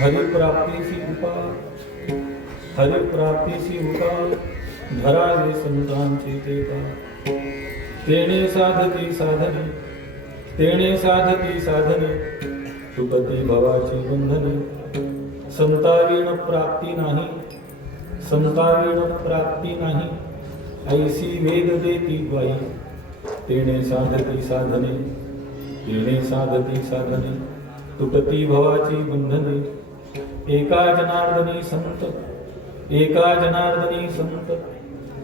हरिप्राप्तीसी उपाय, हरिप्राप्तीसी उपाय धरावे संतांचे ते पाय. तेणे साधती साधने, तेणे साधती साधने तुटती भवाची बंधने. संताविण प्राप्ती नाही, संताविण प्राप्ती नाही ऐसी वेद देती ग्वाही. तेणे साधती साधने, तेणे साधती साधने तुटती भवाची बंधने. एका जनार्दनी संत, एका जनार्दनी संत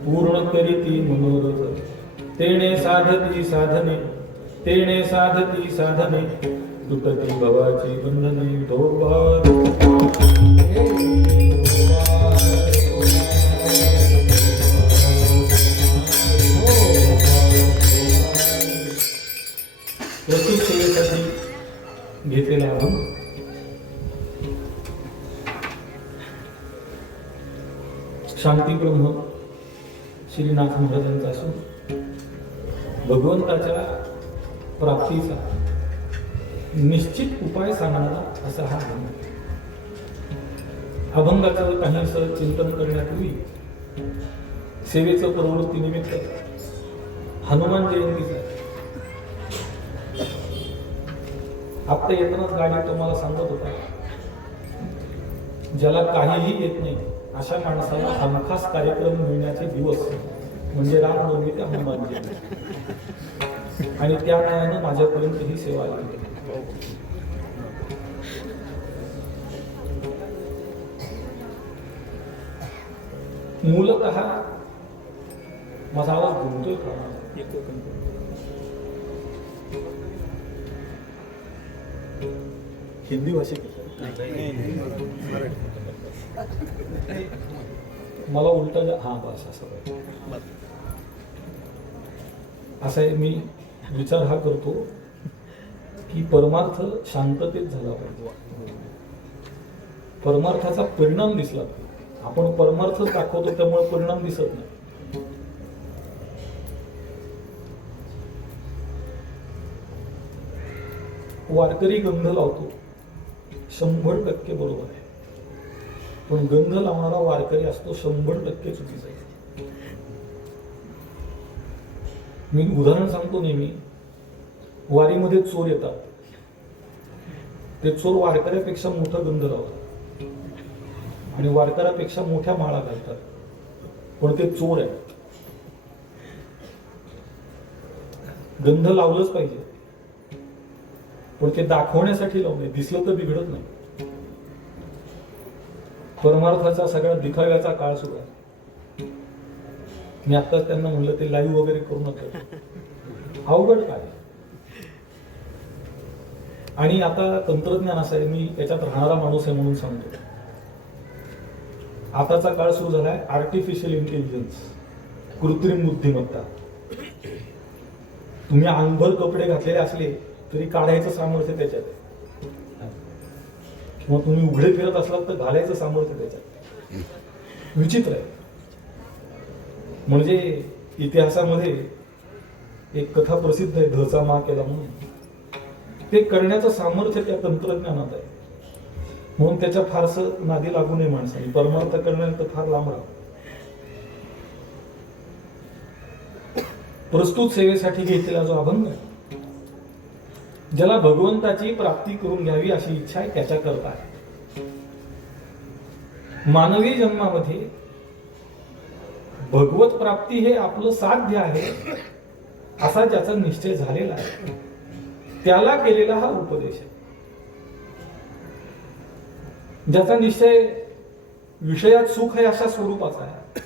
पूर्ण करीती मनोरथ. तेणे साधती साधने, तेणे साधती साधने तुटती भवाची बंधने. प्रस्तुत सेवेसाठी घेतलेला अभंग शांती ब्रह्म श्रीनाथ महाराजांचा असून भगवंताच्या प्राप्तीचा निश्चित उपाय सांगणारा असा हा अभंग. अभंगाचं काहीसं चिंतन करण्यापूर्वी सेवेचं प्रवृत्ती निमित्त हनुमान जयंतीचा आता येतानाच गाडीत तुम्हाला सांगत होता, ज्याला काहीही येत नाही अशा माणसाला हमखास कार्यक्रम मिळण्याचे दिवस म्हणजे रामनवमी ते हनुमान जयंती. आणि त्या न्यायानं माझ्यापर्यंत ही सेवा आली. मूलतः माझा आवाज घुमतोय का? हिंदी भाषेत मला उलट हा बस असं असं आहे. मी विचार हा करतो की परमार्थ शांततेत झाला पाहिजे, परमार्थाचा परिणाम दिसला पाहिजे. आपण परमार्थ दाखवतो त्यामुळे परिणाम दिसत नाही. वारकरी गंध लावतो 100% बरोबर आहे, पण गंध लावणारा वारकरी असतो 100% चुकीचा आहे. मी उदाहरण सांगतो नेहमी. वारीमध्ये चोर येतात, ते चोर वारकऱ्यापेक्षा मोठा गंध लावतात आणि वारकऱ्यापेक्षा मोठ्या माळा घालतात, पण ते चोर आहे. गंध लावलंच पाहिजे, पण ते दाखवण्यासाठी लावले, दिसलं तर बिघडत नाही. परमार्थाचा सगळा दिखाव्याचा काळ सुरू आहे. मी आताच त्यांना म्हणलं ते लाईव्ह वगैरे करू नका, अवघड काय. आणि आता तंत्रज्ञान असं आहे, मी याच्यात राहणारा माणूस आहे म्हणून सांगतो. आताचा काळ सुरू झालाय आर्टिफिशियल इंटेलिजन्स, कृत्रिम बुद्धिमत्ता. तुम्ही अंगभर कपडे घातलेले असले तरी काढायचं सामर्थ्य त्याच्यात आहे, किंवा तुम्ही उघडे फिरत असलात तर घालायचं सामर्थ्य त्याच्यात. विचित्र आहे. म्हणजे इतिहासामध्ये एक कथा प्रसिद्ध आहे, धचा मा केला म्हणून. ते करण्याचं सामर्थ्य त्या तंत्रज्ञानात आहे, म्हणून त्याच्या फारसं नादी लागू नये माणसाने. परमार्थ करण्यानंतर फार लांब राहा. प्रस्तुत सेवेसाठी घेतलेला जो अभंग आहे, ज्याला भगवंताची प्राप्ती करून घ्यावी अशी इच्छा आहे त्याच्या करता आहे. मानवी जन्मामध्ये भगवत प्राप्ती हे आपलं साध्य आहे असा ज्याचा निश्चय झालेला आहे, त्याला केलेला हा उपदेश आहे. ज्याचा निश्चय विषयात सुख आहे अशा स्वरूपाचा आहे,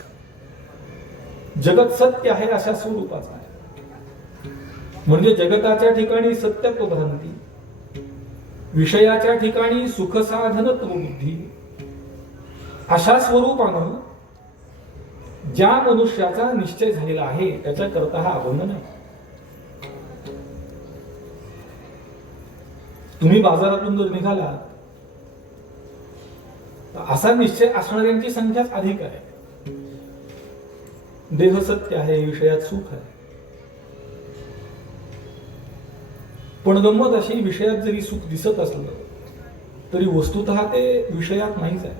जगत सत्य आहे अशा स्वरूपाचा आहे. म्हणजे जगताच्या ठिकाणी सत्यत्व भ्रांती, विषयाच्या ठिकाणी सुख साधनत्व बुद्धी, अशा स्वरूपानं ज्या मनुष्याचा निश्चय झालेला आहे त्याच्या करता हा अभंग नाही. तुम्ही बाजारातून जर निघाला तर असा निश्चय असणाऱ्यांची संख्याच अधिक आहे. देह सत्य आहे, विषयात सुख आहे. पण गंमत अशी, विषयात जरी सुख दिसत असलं तरी वस्तुतः ते विषयात नाहीच आहे.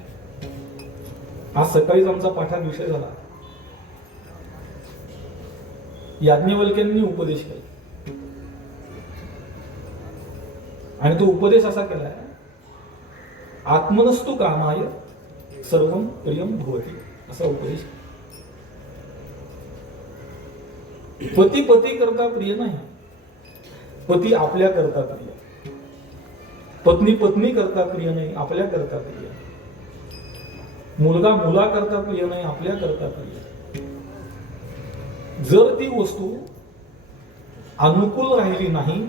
आज सकाळीच आमचा पाठात विषय झाला. याज्ञवल्क्यांनी उपदेश केला आणि तो उपदेश असा केलाय, आत्मनस्तु कामाय सर्वं प्रियं भवति, असा उपदेश. पती पती करता प्रिय नाही, पती आपल्या करता प्रिय. पत्नी पत्नी करता प्रिय नाही, आपल्या करता प्रिय. मुलगा मुला करता प्रिय नाही, आपल्या करता प्रिय. जर ती वस्तू अनुकूल राहिली नाही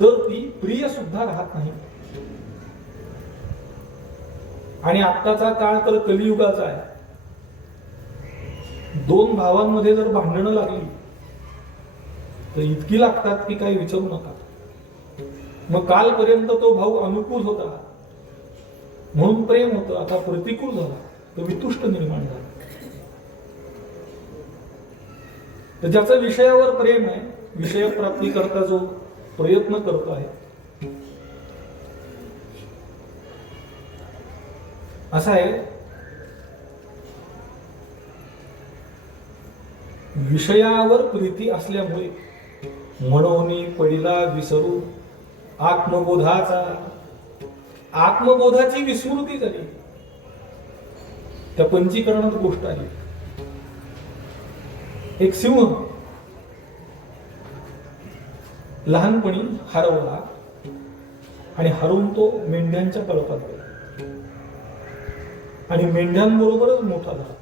तर ती प्रिय सुद्धा राहत नाही. आणि आत्ताचा काळ तर कलियुगाचा आहे. दोन भावांमध्ये जर भांडणं लागली तर इतकी लागतात की काही विचारू नका. मग कालपर्यंत तो भाऊ अनुकूल होता म्हणून प्रेम होतं, आता प्रतिकूल झाला तर वितुष्ट निर्माण झाला. तर ज्याचं विषयावर प्रेम आहे, विषय प्राप्ती करता जो प्रयत्न करतो आहे, असा आहे, विषयावर प्रीती असल्यामुळे म्हणोनी पडिला विसरू आत्मबोधाची विस्मृती झाली. त्या पंचीकरणात गोष्ट आली. एक सिंह लहानपणी हरवला आणि हरवून तो मेंढ्यांच्या कळपात गेला आणि मेंढ्यांबरोबरच मोठा झाला.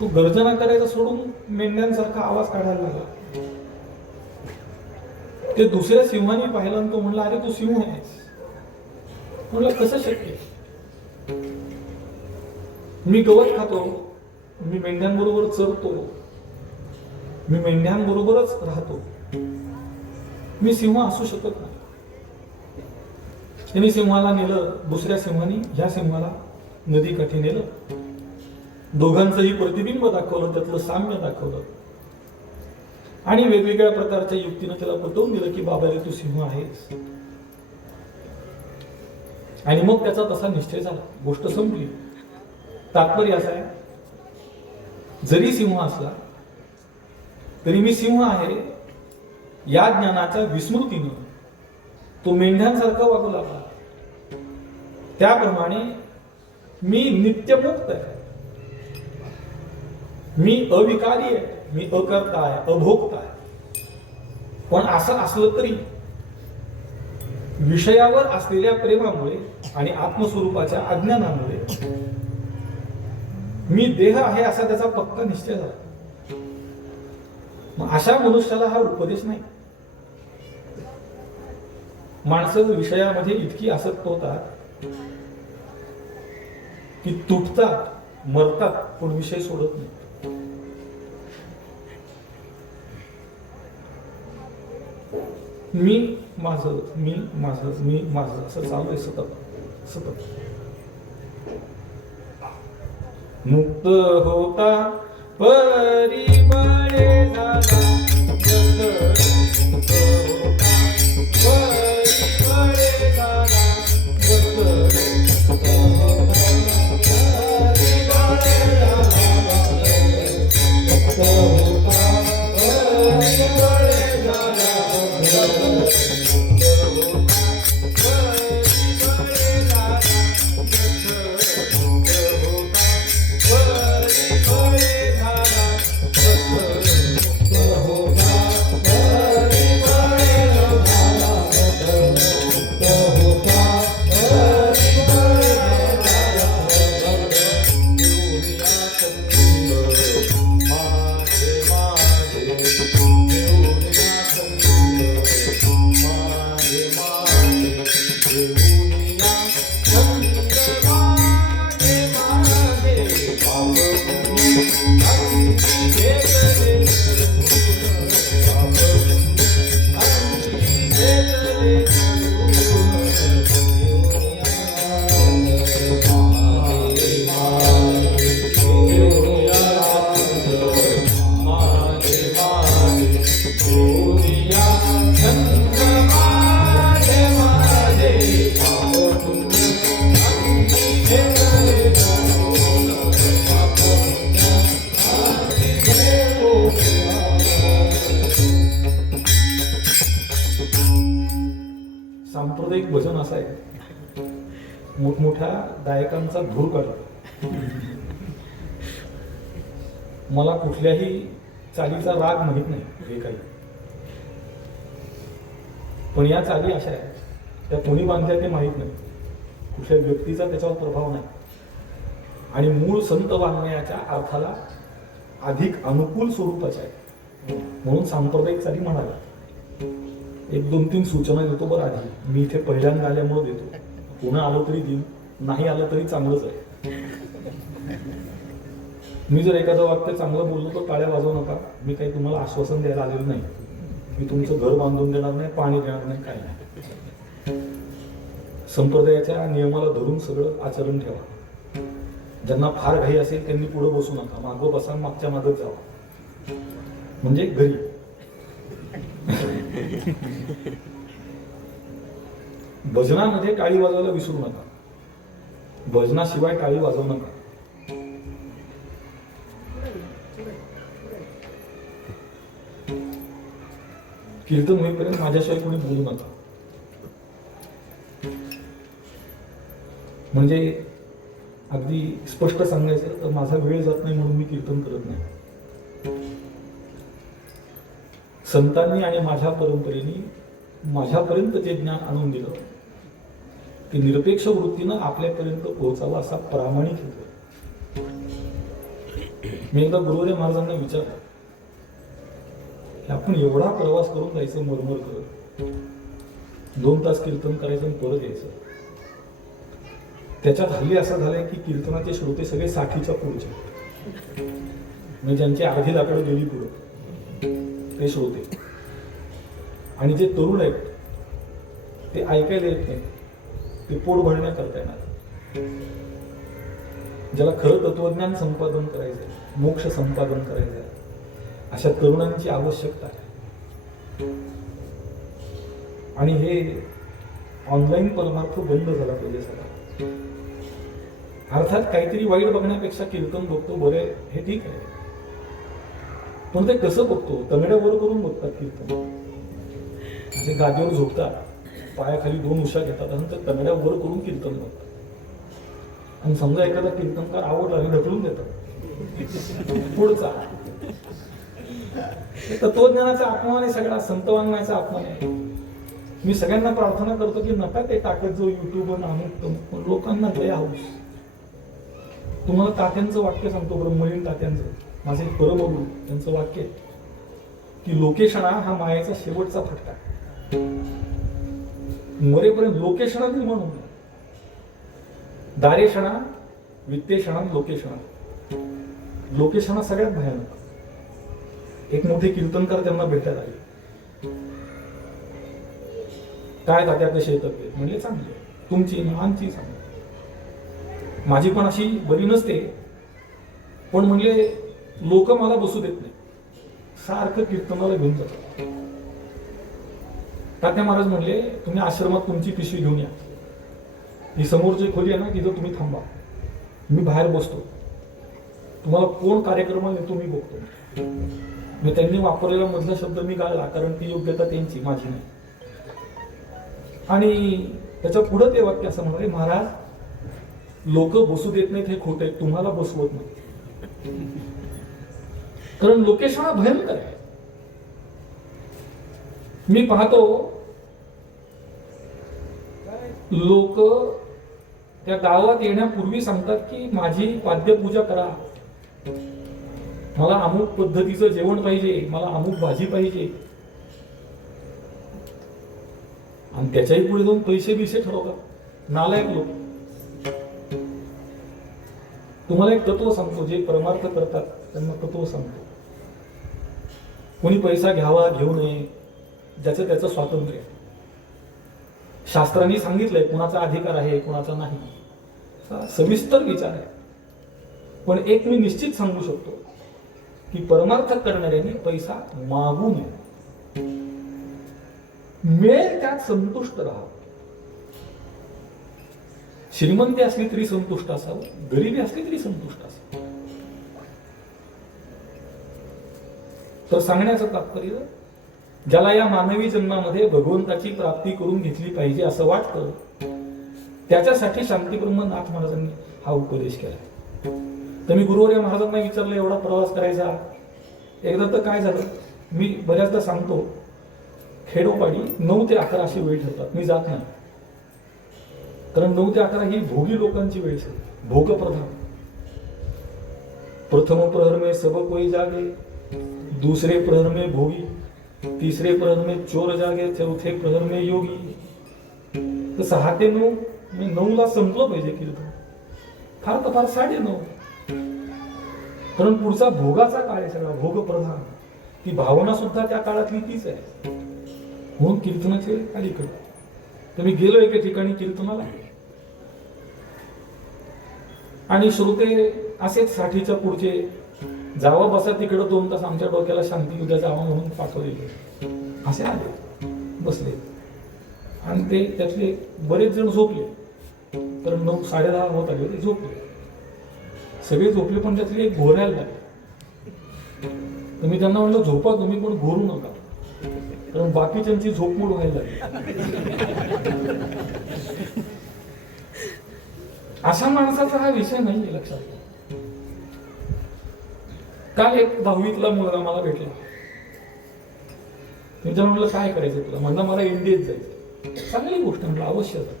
तो गर्जना करायचा सोडून मेंढ्यांसारखा आवाज काढायला लागला. ते दुसऱ्या सिंहाने पाहिलं आणि तो म्हणला, अरे तू सिंह आहेस. म्हणलं कसं शक्य? मी गवत खातो, मी मेंढ्यांबरोबर चरतो, मी मेंढ्यांबरोबरच राहतो, मी सिंह असू शकत नाही. त्यांनी सिंहाला नेलं, दुसऱ्या सिंहाने ह्या सिंहाला नदीकाठी नेलं. दोघांचंही प्रतिबिंब दाखवलं, त्यातलं साम्य दाखवलं आणि वेगवेगळ्या प्रकारच्या युक्तीनं त्याला पटवून दिलं की बाबा रे तू सिंह आहेस. आणि मग त्याचा तसा निश्चय झाला, गोष्ट संपली. तात्पर्य असं आहे, जरी सिंह असला तरी मी सिंह आहे या ज्ञानाच्या विस्मृतीनं तो मेंढ्यांसारखा वागू लागला. त्याप्रमाणे मी नित्यमुक्त आहे, मी अविकारी आहे, मी अकर्ता आहे, अभोक्ता आहे. पण असं असलं तरी विषयावर असलेल्या प्रेमामुळे आणि आत्मस्वरूपाच्या अज्ञानामुळे मी देह आहे असा त्याचा पक्का निश्चय झाला. मग अशा मनुष्याला हा उपदेश नाही. माणसं विषयामध्ये इतकी आसक्त होतात की तुटतात, मरतात, पण विषय सोडत नाही. मी माझं, मी माझं, मी माझं असं चालू आहे सतत सतत. मुक्त होता परी बळे झाला, सांप्रदायिक भजन असं आहे, मोठमोठ्या गायकांचा धूर काढला. मला कुठल्याही चालीचा राग माहित नाही हे काही, पण या चाली अशा आहेत त्या कोणी बांधल्या ते माहित नाही, कुठल्या व्यक्तीचा त्याच्यावर प्रभाव नाही आणि मूळ संत वाङ्मयाच्या अर्थाला अधिक अनुकूल स्वरूपाच्या आहे, म्हणून सांप्रदायिक चाली म्हणाला. 1-2-3 सूचना देतो बरं आधी. मी इथे पहिल्यांदा आल्यामुळे देतो, पुन्हा आलो तरी देईन, नाही आलं तरी चांगलंच आहे. मी जर एखादं वाक्य चांगलं बोललो तर टाळ्या वाजवू नका. मी काही तुम्हाला आश्वासन द्यायला आलेलं नाही. मी तुमचं घर बांधून देणार नाही, पाणी देणार नाही, काही नाही. संप्रदायाच्या नियमाला धरून सगळं आचरण ठेवा. ज्यांना फार घाई असेल त्यांनी पुढे बसू नका, मागं बसा, मागच्या मागच जावा, म्हणजे घरी. भजनामध्ये टाळी वाजवायला विसरू नका, भजनाशिवाय टाळी वाजवू नका. कीर्तन होईपर्यंत माझ्याशिवाय कोणी बोलू नका. म्हणजे अगदी स्पष्ट सांगायचं तर माझा वेळ जात नाही म्हणून मी कीर्तन करत नाही. संतांनी आणि माझ्या परंपरेने माझ्यापर्यंत जे ज्ञान आणून दिलं ते निरपेक्ष वृत्तीनं आपल्यापर्यंत पोहोचावं असा प्रामाणिक होतो. मी एकदा गुरुदेव महाराजांना विचारलं की आपण एवढा प्रवास करून जायचं मरमर करत, 2 तास कीर्तन करायचं आणि परत यायचं. त्याच्यात हल्ली असं झालंय की कीर्तनाचे श्रोते सगळे 60च्या पुढचे, म्हणजे ज्यांची अर्धी लाकडं गेली पुढं ते श्रोते, आणि जे तरुण आहेत ते ऐकायला येत नाही, ते पोट भरण्या करता येणार. ज्याला खरं तत्वज्ञान संपादन करायचंय, मोक्ष संपादन करायचंय, अशा तरुणांची आवश्यकता आहे. आणि हे ऑनलाईन परमार्थ बंद झाला पाहिजे सगळा. अर्थात काहीतरी वाईट बघण्यापेक्षा कीर्तन बघतो बरे, हे ठीक आहे, पण ते कसं बघतो? तंगड्यावर करून बघतात कीर्तन. असे गादीवर झोपतात, पायाखाली 2 उशा घेतात आणि ते तंगड्यावर करून कीर्तन बघतात. आणि समजा एखादा कीर्तनकार आवडला आणि ढकलून देतात पुढचा. तत्वज्ञानाचा अपमान आहे सगळा, संत वाङ्मयाचा अपमान आहे. मी सगळ्यांना प्रार्थना करतो की नका ते टाकत जो युट्यूब आणि लोकांना लय हाऊस. तुम्हाला तात्यांचं वाक्य सांगतो, ब्रह्मलीन तात्यांचं, माझे परमगुरु त्यांचं वाक्य की लोकेशणा हा मायेचा शेवटचा फटका. मरेपर्यंत लोकेशणा निर्माण होणार. दारेशणा, वित्तेशणा, लोकेशणा. लोकेशणा सगळ्यात भयानक. एक मोठे कीर्तनकार त्यांना भेटायला आले. काय तात्या कसे येतात ते? म्हणजे चांगले, तुमची आमची चांगली, माझी पण अशी बरी नसते, पण म्हणले लोक मला बसू देत नाही, सारखं कीर्तनाला घेऊन जातात. तात्या महाराज म्हणले तुम्ही आश्रमात तुमची पिशवी घेऊन या, ही समोरची खोली आहे ना तिथं तुम्ही थांबा, मी बाहेर बसतो, तुम्हाला कोण कार्यक्रमाला येतो मी बघतो. मी त्यांनी वापरलेला मधला शब्द मी गाळला, कारण ती योग्यता त्यांची, माझी नाही. आणि त्याच्या पुढे ते वाक्य असं म्हणाले, महाराज लोक बसू देत नाहीत हे खोटे, तुम्हाला बसवत नाही. कारण लोकेशन हा भयंकर आहे. मी पाहतो लोक त्या गावात येण्यापूर्वी सांगतात की माझी वाद्यपूजा करा, मला अमुक पद्धतीचं जेवण पाहिजे, मला अमुक भाजी पाहिजे, आणि त्याच्याही पुढे जाऊन पैसे बिसे ठरवतात. नालायक लोक. तुम्हाला एक तत्व सांगतो, जे परमार्थ करतात त्यांना तत्व सांगतो. कोणी पैसा घ्यावा घेऊ नये, ज्याचं त्याचं स्वातंत्र्य. शास्त्रांनी सांगितलंय कुणाचा अधिकार आहे कुणाचा नाही, सविस्तर विचार आहे. पण एक मी निश्चित सांगू शकतो की परमार्थ करणाऱ्यांनी पैसा मागू नये, मिळेल त्यात संतुष्ट राहा. श्रीमंती असली तरी संतुष्ट असावं, गरिबी असली तरी संतुष्ट असावं. तर सांगण्याचं तात्पर्य, ज्याला या मानवी जन्मामध्ये भगवंताची प्राप्ती करून घेतली पाहिजे असं वाटतं, त्याच्यासाठी शांतीब्रह्म नाथ महाराजांनी हा उपदेश केला. तर मी गुरुवर्य महाराजांना विचारलं, एवढा प्रवास करायचा? एकदा तर काय झालं, मी बऱ्याचदा सांगतो, खेडोपाडी 9 ते 11 अशी वेळ ठरतात, मी जात नाही. कारण 9 ते 11 ही भोगी लोकांची वेळ आहे, भोगप्रधान. प्रथम प्रहर में सब कोई जागे, दूसरे प्रहर में भोगी, तीसरे प्रहर में चोर जागे, चौथे प्रहर में योगी. तर 6 ते 9 9ला संपलं पाहिजे कीर्तन, फार तर फार 9:30. कारण पुढचा भोगाचा काळ आहे, सगळा भोगप्रधान. ती भावना सुद्धा त्या काळातली तीच आहे, म्हणून कीर्तनाचे अलीकडे. तर मी गेलो एका ठिकाणी कीर्तनाला, आणि श्रोते असेच 60च्या पुढचे, जावा बसा तिकडं 2 तास, आमच्या डोक्याला शांती उद्या जावा म्हणून पाठवलेले असे आले, बसले. आणि ते त्यातले बरेच जण झोपले, तर 9, 10:30 होत आले होते, झोपले. सगळे झोपले, पण त्यातले एक घोरायला लागले. तर मी त्यांना म्हणलं, झोपा तुम्ही, पण घोरू नका, कारण बाकीच्यांची झोपमोड व्हायला लागली. अशा माणसाचा हा विषय नाहीये, लक्षात घ्या. काल एक 10वीतला मुलगा मला भेटला. मी त्याला म्हणलं, काय करायचं तुला? म्हणलं, मला इंडियात जायचं. चांगली गोष्ट, म्हणलं अवश्य जा,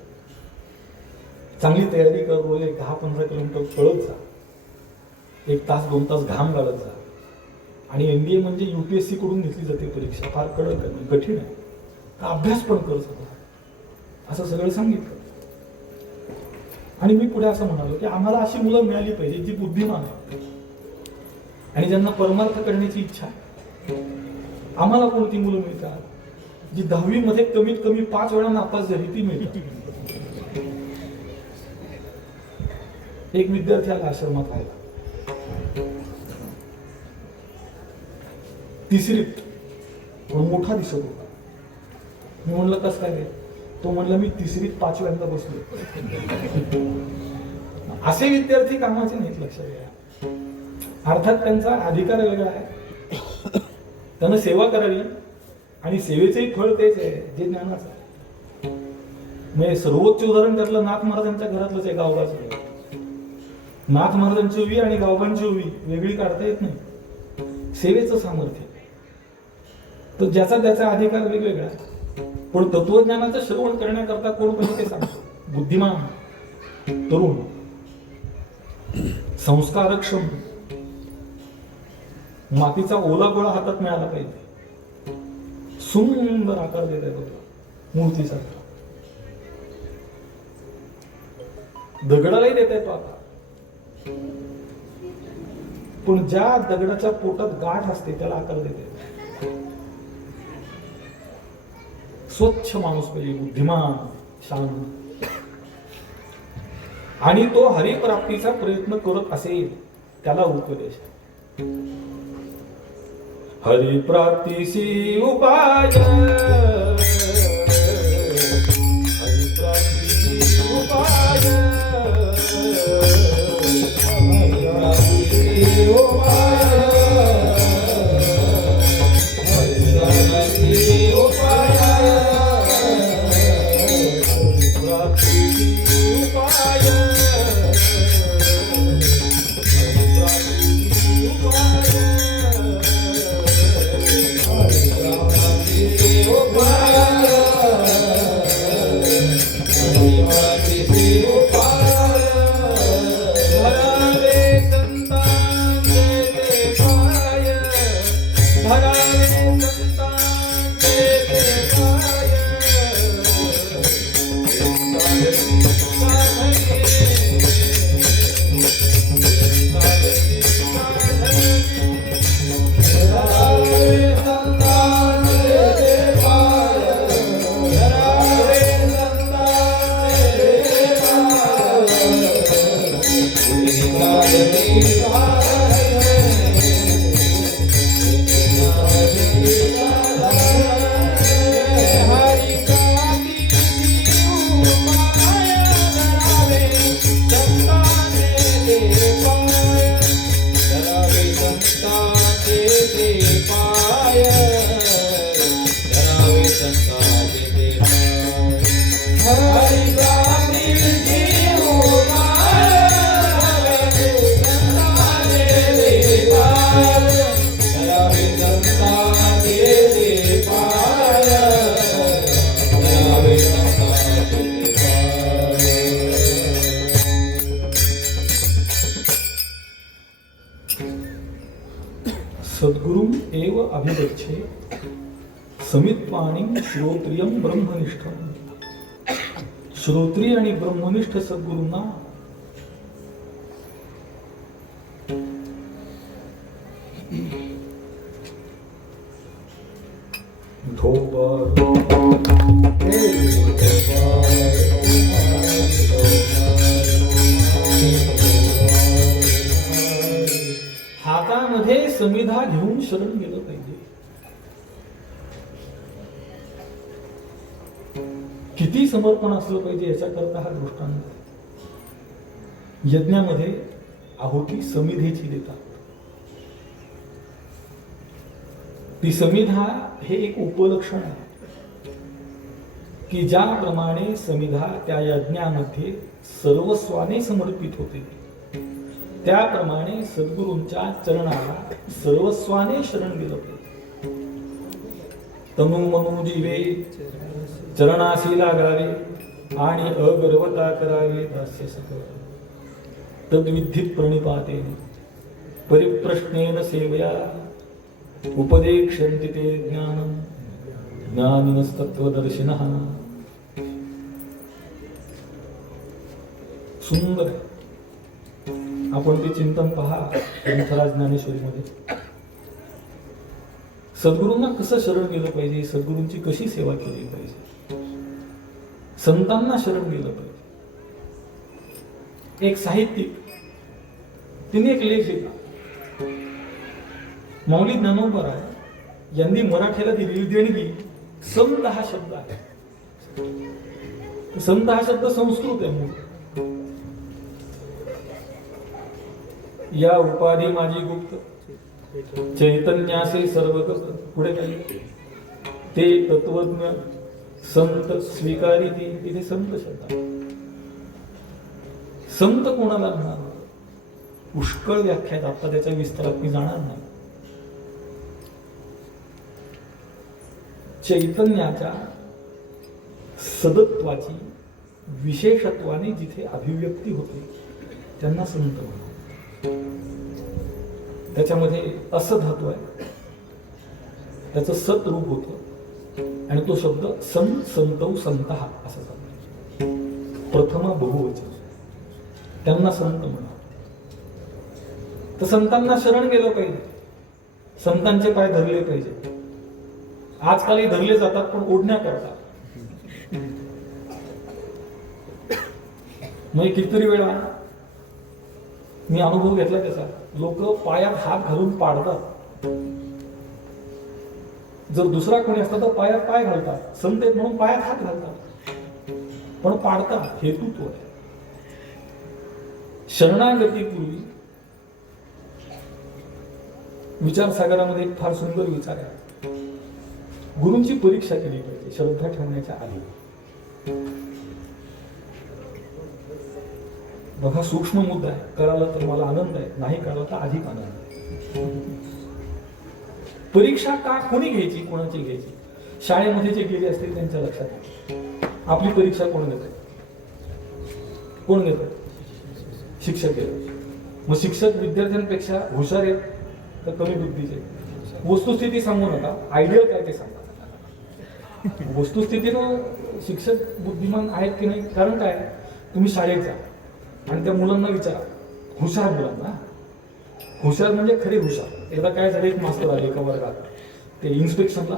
चांगली तयारी कर, रोज 10-15 किलोमीटर पळत जा, 1 तास 2 तास घाम गाळत जा. आणि एनडीए म्हणजे UPSC कडून घेतली जाते परीक्षा, फार कडक आहे, कठीण आहे. अभ्यास पण कर सगळं, असं सगळं सांगितलं. आणि मी पुढे असं म्हणालो की आम्हाला अशी मुलं मिळाली पाहिजे जी बुद्धिमान आहे आणि ज्यांना परमार्थ करण्याची इच्छा आहे. आम्हाला कोणती मुलं मिळतात जी 10वी मध्ये कमीत कमी 5 वेळा नापास झाली, ती मिळतात. एक विद्यार्थी आला आश्रमात राहायला, 3रीत, पण मोठा दिसत होता. मी म्हणलं, कसं काय रे? तो म्हणला, मी 3रीत 5व्यांदा बसलो. असे विद्यार्थी कामाचे नाहीत, लक्षात घ्या. अर्थात त्यांचा अधिकार वेगळा आहे, त्यांना सेवा करावी, आणि सेवेचंही फळ तेच आहे जे ज्ञानाचं आहे. म्हणजे सर्वोच्च उदाहरण त्यातलं नाथ महाराजांच्या घरातलंच आहे, गावबाचं. नाथ महाराजांची उभी आणि गावबांची उभी वेगळी काढता येत नाही. सेवेचं सामर्थ्य, तर ज्याचा त्याचा अधिकार वेगवेगळा आहे. पण तत्वज्ञानाचं श्रवण करण्याकरता कोण कोणी ते सांगतो? बुद्धिमान, तरुण, संस्कारक्षम, मातीचा ओला गोळा हातात मिळाला पाहिजे, सुंदर आकार देत आहे बघा मूर्तीसारखा, दगडालाही देत आहे तो आकार. पण ज्या दगडाच्या पोटात गाठ असते त्याला आकार देते. स्वच्छ माणूस पाहिजे, बुद्धिमान, शांत, आणि तो हरिप्राप्तीचा प्रयत्न करत असेल त्याला उपदेश. हरिप्राप्तीसी उपाय, हरिप्राप्तीसी उपाय, हरिप्राप्तीसी उपाय, हरिप्राप्तीसी उपाय. सद्गुरुम एव अभिगच्छे समित्वाणी श्रोत्रियम ब्रह्मनिष्ठम. श्रोत्रिय आणि ब्रह्मनिष्ठ सद्गुरूंना हातामध्ये समिधा घेऊन शरण गेलं पाहिजे. किती समर्पण असलं पाहिजे याच्याकरता हा दृष्टांत. यज्ञामध्ये आहुती समिधेची देतात. ती समिधा हे एक उपलक्षण आहे की ज्याप्रमाणे समिधा त्या यज्ञामध्ये सर्वस्वाने समर्पित होते त्याप्रमाणे सद्गुरूंच्या चरणाला सर्वस्वाने शरण गेलं पाहिजे. तनु मनु जीवे चरणाशी लागावे आणि अगर्वता करावे दास्य सकळ. तद्विद्धि प्रणिपाते परिप्रश्नेन सेवया उपदेक्षन्ति ते ज्ञानम् ज्ञानिनस्तत्त्वदर्शिनः. सुंदर आहे. आपण ते चिंतन पहा ग्रंथराज ज्ञानेश्वरीमध्ये. सद्गुरूंना कसं शरण गेलं पाहिजे, सद्गुरूंची कशी सेवा केली पाहिजे, संतांना शरण गेलं पाहिजे. एक साहित्यिक तिने एक लेख लिहिला. माऊली ज्ञानोबराय यांनी मराठीला दिलेली देणगी संत हा शब्द आहे. संत हा शब्द संस्कृत आहे मूळ. या उपाधी माझी गुप्त चैतन्यासे सर्व पुढे काही ते तत्वज्ञ संत स्वीकारी ती. तिथे संत शब्द. संत कोणाला म्हणणार पुष्कळ व्याख्यात. आता त्याच्या विस्तारात मी जाणार नाही. चैतन्याच्या सदत्वाची विशेषत्वाने जिथे अभिव्यक्ती होते त्यांना संत म्हणतात. त्याच्यामध्ये असं धातू आहे, त्याचं सत रूप होतं आणि तो शब्द सन संतौ संतः असा जातो. प्रथमा बहुवचन. त्यांना संत म्हणा. तर संतांना शरण गेलं पाहिजे. संतांचे पाय धरले पाहिजे. आजकालही धरले जातात पण ओढण्या करतात. मग कितीतरी वेळा मी अनुभव घेतला त्याचा. लोक पायात हात घालून पाडतात. जर दुसरा कोणी असता तर पायात पाय घालतात. संत आहेत म्हणून पायात हात घालतात पण पाडतात. हेतुत्व आहे. शरणागतीपूर्वी विचारसागरामध्ये एक फार सुंदर विचार आहे. गुरूंची परीक्षा केली पाहिजे श्रद्धा ठेवण्याच्या आधी. बघा सूक्ष्म मुद्दा आहे. कळाला तर मला आनंद आहे, नाही कळाला तर अधिक आनंद. परीक्षा का कोणी घ्यायची, कोणाची घ्यायची? शाळेमध्ये जे गेले असतील त्यांच्या लक्षात. आपली परीक्षा कोण घेत? कोण घेत? शिक्षक आहेत. मग शिक्षक विद्यार्थ्यांपेक्षा हुशार आहेत तर कमी बुद्धीचे? वस्तुस्थिती सांगू नका, आयडियल काय ते सांगा. वस्तुस्थितीनं शिक्षक बुद्धिमान आहेत की नाही. कारण काय, तुम्ही शाळेत जा आणि त्या मुलांना विचारा, हुशार मुलांना, हुशार म्हणजे खरे हुशार. एकदा काय झालं, एक मास्तर आले एका वर्गात ते इन्स्पेक्शनला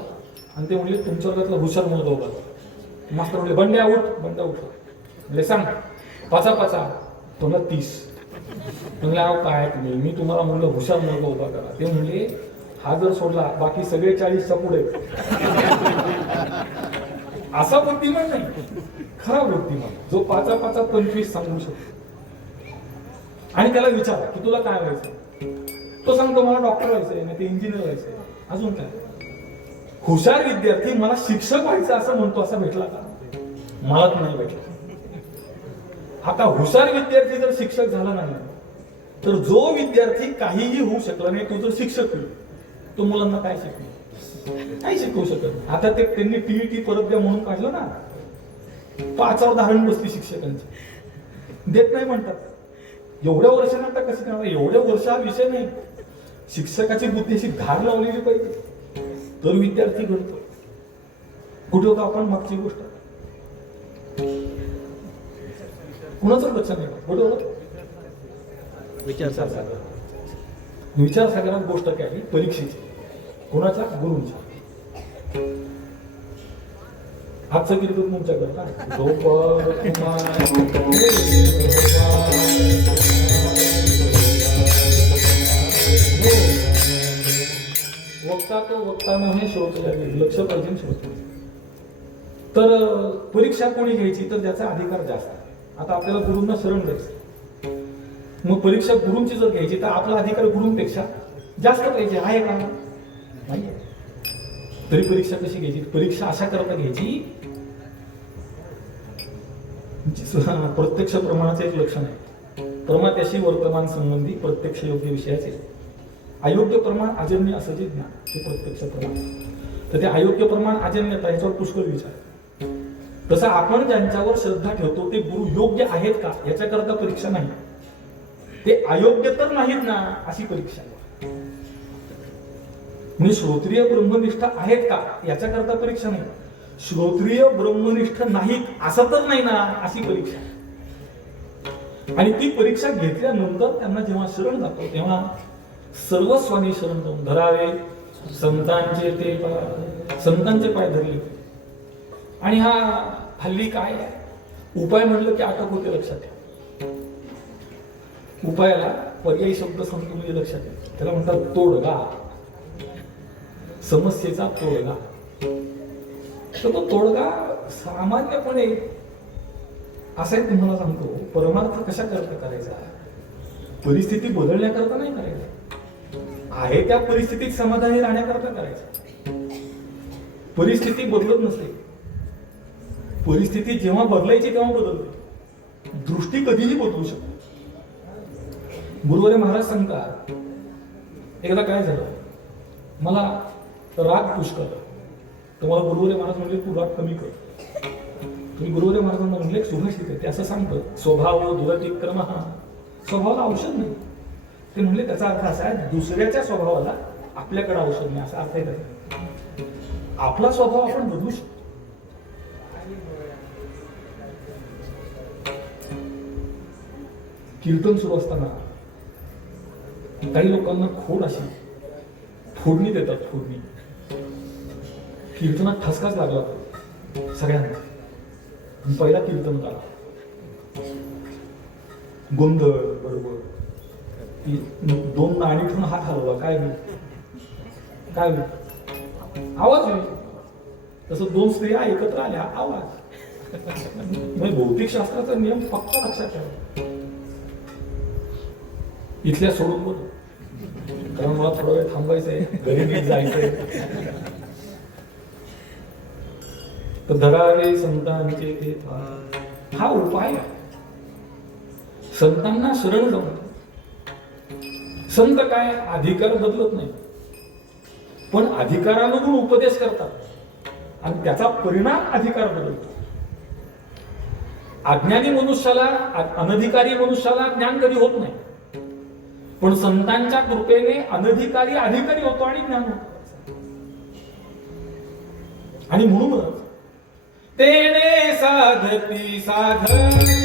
आणि ते म्हणले तुमच्या वर्गातला हुशार मुलगा उभा. मास्तर म्हणले बंड्या उठ. बंड्या उठला. म्हणजे सांग पाचा पाचा. तुम्हाला 30. म्हणले अहो काय तुम्ही, मी तुम्हाला म्हणलं हुशार मुलगा उभा करा. ते म्हणले हा जर सोडला बाकी सगळे 40च्या पुढे. असा बुद्धिमान नाही, खरा बुद्धिमान जो पाचा पाचा 25 सांगू शकतो. आणि त्याला विचारा की तुला काय व्हायचं. तो सांगतो मला डॉक्टर व्हायचंय, नाही ते इंजिनियर व्हायचंय. अजून काय? हुशार विद्यार्थी मला शिक्षक व्हायचं असं म्हणतो, असा भेटला का? मलाच नाही भेटला. आता हुशार विद्यार्थी जर शिक्षक झाला नाही तर जो विद्यार्थी काहीही होऊ शकला नाही तो जर शिक्षक होईल, तो मुलांना काय शिकवू? नाही शिकवू शकत. आता ते त्यांनी टीईटी परत द्या म्हणून काढलं ना, 5 धारण बसली शिक्षकांची, देत नाही म्हणतात. एवढ्या वर्षांना आता कसं करणार? एवढ्या वर्ष हा विषय नाही. शिक्षकाची बुद्धी अशी धार लावलेली पाहिजे तर विद्यार्थी घडतो. कुठे होतो आपण? मागची गोष्ट कुणाचं लक्ष नाही. कुठे होतो? विचारसागरात गोष्ट काय? परीक्षेची. कोणाच्या? गुरूंच्या. हातचं कीर्तन तुमच्या करता. वक्ता तो वक्ता नव्हे श्रोते लागेल. लक्ष पाहिजे श्रोते. तर परीक्षा कोणी घ्यायची तर ज्याचा अधिकार जास्त आहे. आता आपल्याला गुरूंना शरण द्यायचं, मग परीक्षा गुरूंची जर घ्यायची तर आपला अधिकार गुरूंपेक्षा जास्त पाहिजे. आहे का? नाही. तरी परीक्षा कशी घ्यायची? परीक्षा अशा करता घ्यायची, प्रत्यक्ष प्रमाणाचं एक लक्षण आहे. प्रमात्याशी वर्तमान संबंधी प्रत्यक्ष योग्य विषयाचे अयोग्य प्रमाण अजन्य असं जे ज्ञान ते प्रत्यक्ष प्रमाण. तर ते अयोग्य प्रमाण अजन्यता याच्यावर पुष्कळ विचार. तसं आपण ज्यांच्यावर श्रद्धा ठेवतो ते गुरु योग्य आहेत का याच्याकरता परीक्षा नाही. ते अयोग्य तर नाहीत ना अशी परीक्षा. म्हणजे श्रोत्रिय ब्रह्मनिष्ठ आहेत का याच्याकरता परीक्षा नाही. श्रोत्रिय ब्रह्मनिष्ठ नाहीत असं तर नाही ना अशी परीक्षा. आणि ती परीक्षा घेतल्यानंतर त्यांना जेव्हा शरण जातो तेव्हा सर्वस्वानी शरण जाऊन धरावे संतांचे पाय धरले. आणि हा हल्ली काय आहे, उपाय म्हणलं की अटक होते. लक्षात ठेवा, उपायाला पर्यायी शब्द सांगतो म्हणजे लक्षात ठेवा. त्याला म्हणतात तोडगा. समस्येचा तोडगा. तर तो तोडगा सामान्यपणे असा एक तुम्हाला सांगतो, परमार्थ कशा करता करायचा? परिस्थिती बदलण्याकरता नाही करायचा. आहे त्या परिस्थितीत समाधानी राहण्याकरता करायचं. परिस्थिती बदलत नसते. परिस्थिती जेव्हा बदलायची तेव्हा बदलते. दृष्टी कधीही बदलू शकते. गुरुवारी महाराज सांगतात, एकदा काय झालं, मला राग पुष्कळ. तर मला गुरुवारी महाराज म्हणले तू राग कमी कर. तुम्ही गुरुवारी महाराजांना म्हणले सुभाषित आहे, ते असं सांगतं स्वभाव दुरतिक्रम हा स्वभावाला औषध नाही. ते म्हणले त्याचा अर्थ असा आहे दुसऱ्याच्या स्वभावाला आपल्याकडे औषध नाही असा अर्थ आहे. आपला स्वभाव आपण बदलू शकतो. कीर्तन सुरू असताना काही लोकांना खोड अशी फोडणी देतात. फोडणी कीर्तनात ठसकाच लागला सगळ्यांना. पहिला कीर्तन करा गोंधळ बरोबर 2 नाणी ठेवून हात हलवला काय काय आवाज होईल. तसं 2 स्त्रिया एकत्र आल्या आवाज. म्हणजे भौतिक शास्त्राचा नियम फक्त लक्षात ठेवा. इथल्या सोडून बोल, कारण मला थोडा वेळ थांबायचंय, घरी नीट जायचंय. तर धरावे संतांचे ते हा उपाय. संतांना शरण जाऊन. संत काय अधिकार बदलत नाही, पण अधिकारानुगुण उपदेश करतात आणि त्याचा परिणाम अधिकार बदलतो. अज्ञानी मनुष्याला, अनधिकारी मनुष्याला ज्ञान कधी होत नाही, पण संतांच्या कृपेने अनधिकारी अधिकारी होतो आणि ज्ञान होतो. आणि म्हणूनच तेने साधती साधने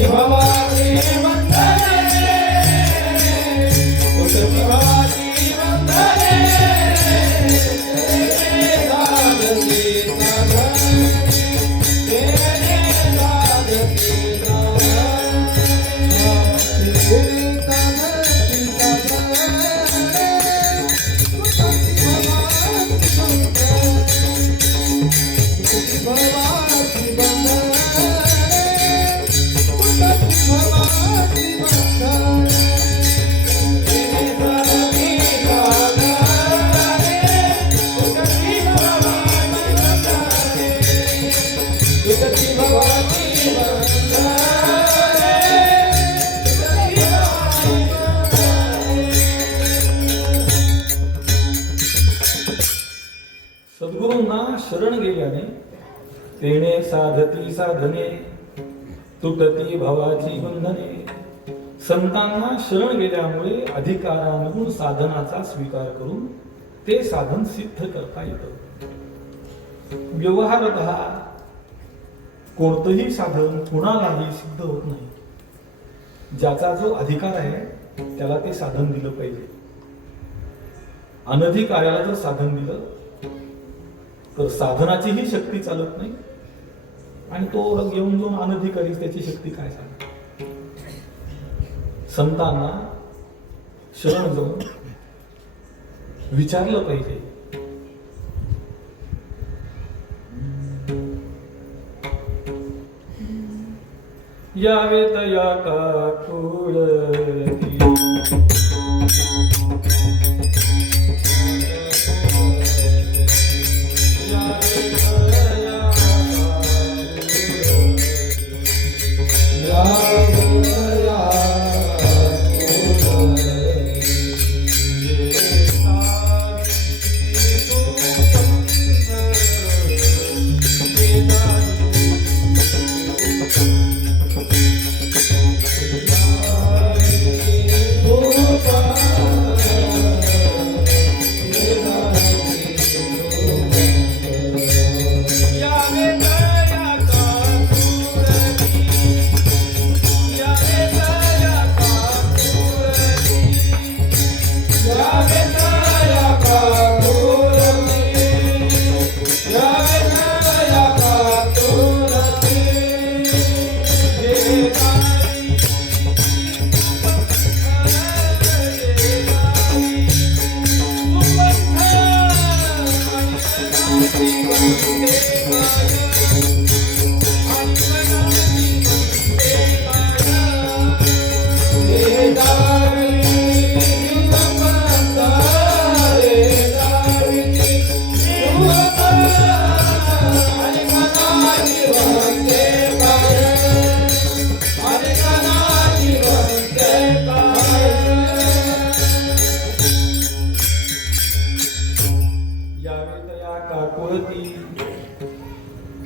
भवानी वंदने गुरूंना शरण गेल्याने तेणे साधती साधने तुटती भवाची बंधने. संतांना शरण गेल्यामुळे अधिकारानुगुण साधनाचा स्वीकार करून ते साधन सिद्ध करता येतं. व्यवहारतः कोणतंही साधन कुणालाही सिद्ध होत नाही. ज्याचा जो अधिकार आहे त्याला ते साधन दिलं पाहिजे. अनधिकाऱ्याला जर साधन दिलं तर साधनाचीही शक्ती चालत नाही आणि तो घेऊन जाऊन अनधिकारी त्याची शक्ती काय सांगणार. संतांना शरण जाऊन विचारलं पाहिजे. यावेत या काकुळती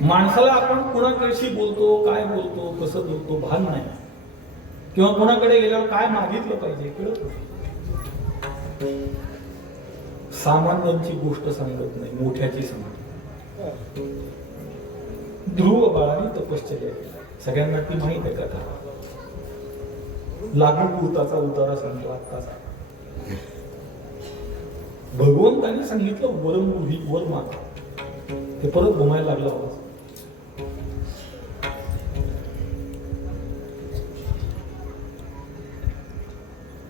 माणसाला आपण कुणाकडशी बोलतो, काय बोलतो, कसं बोलतो भान नाही. किंवा कोणाकडे गेल्यावर काय मागितलं पाहिजे कळत नाही. सामान्यांची गोष्ट सांगत नाही, मोठ्याची सांगत. ध्रुव बाळाने तपश्चर्या केली, सगळ्यांना ती माहित आहे कथा. लागू भूताचा उतारा सांगतो आत्ताचा. भगवंताने सांगितलं वरमुही वर माग, ते परत घुमायला लागला आवाज.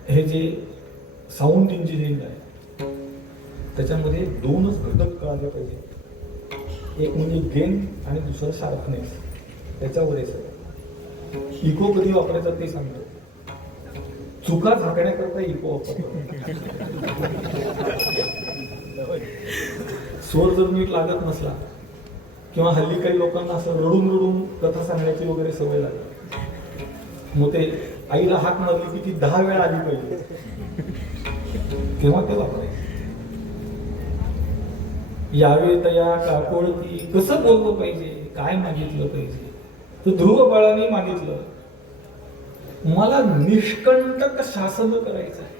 हे जे साऊंड इंजिनिअरिंग आहे त्याच्यामध्ये दोनच घटक कळाले पाहिजे. एक म्हणजे गेन आणि दुसरं शार्पनेस. त्याच्यावर आहे सगळं. इको कधी वापरायचा ते सांगतो. चुका झाकण्याकरता इको वापरतो. स्वर जर नीट लागत नसला किंवा हल्ली काही लोकांना असं रडून रडून कथा सांगण्याची वगैरे सवय लागली, मग ते आईला हाक मारली की ती 10 वेळा आली पाहिजे तेव्हा ते वापरायचं. यावे तया काकोळती, कसं बोललं पाहिजे, काय मागितलं पाहिजे. तर ध्रुव बाळाने मागितलं, मला निष्कंटक शासन करायचं आहे.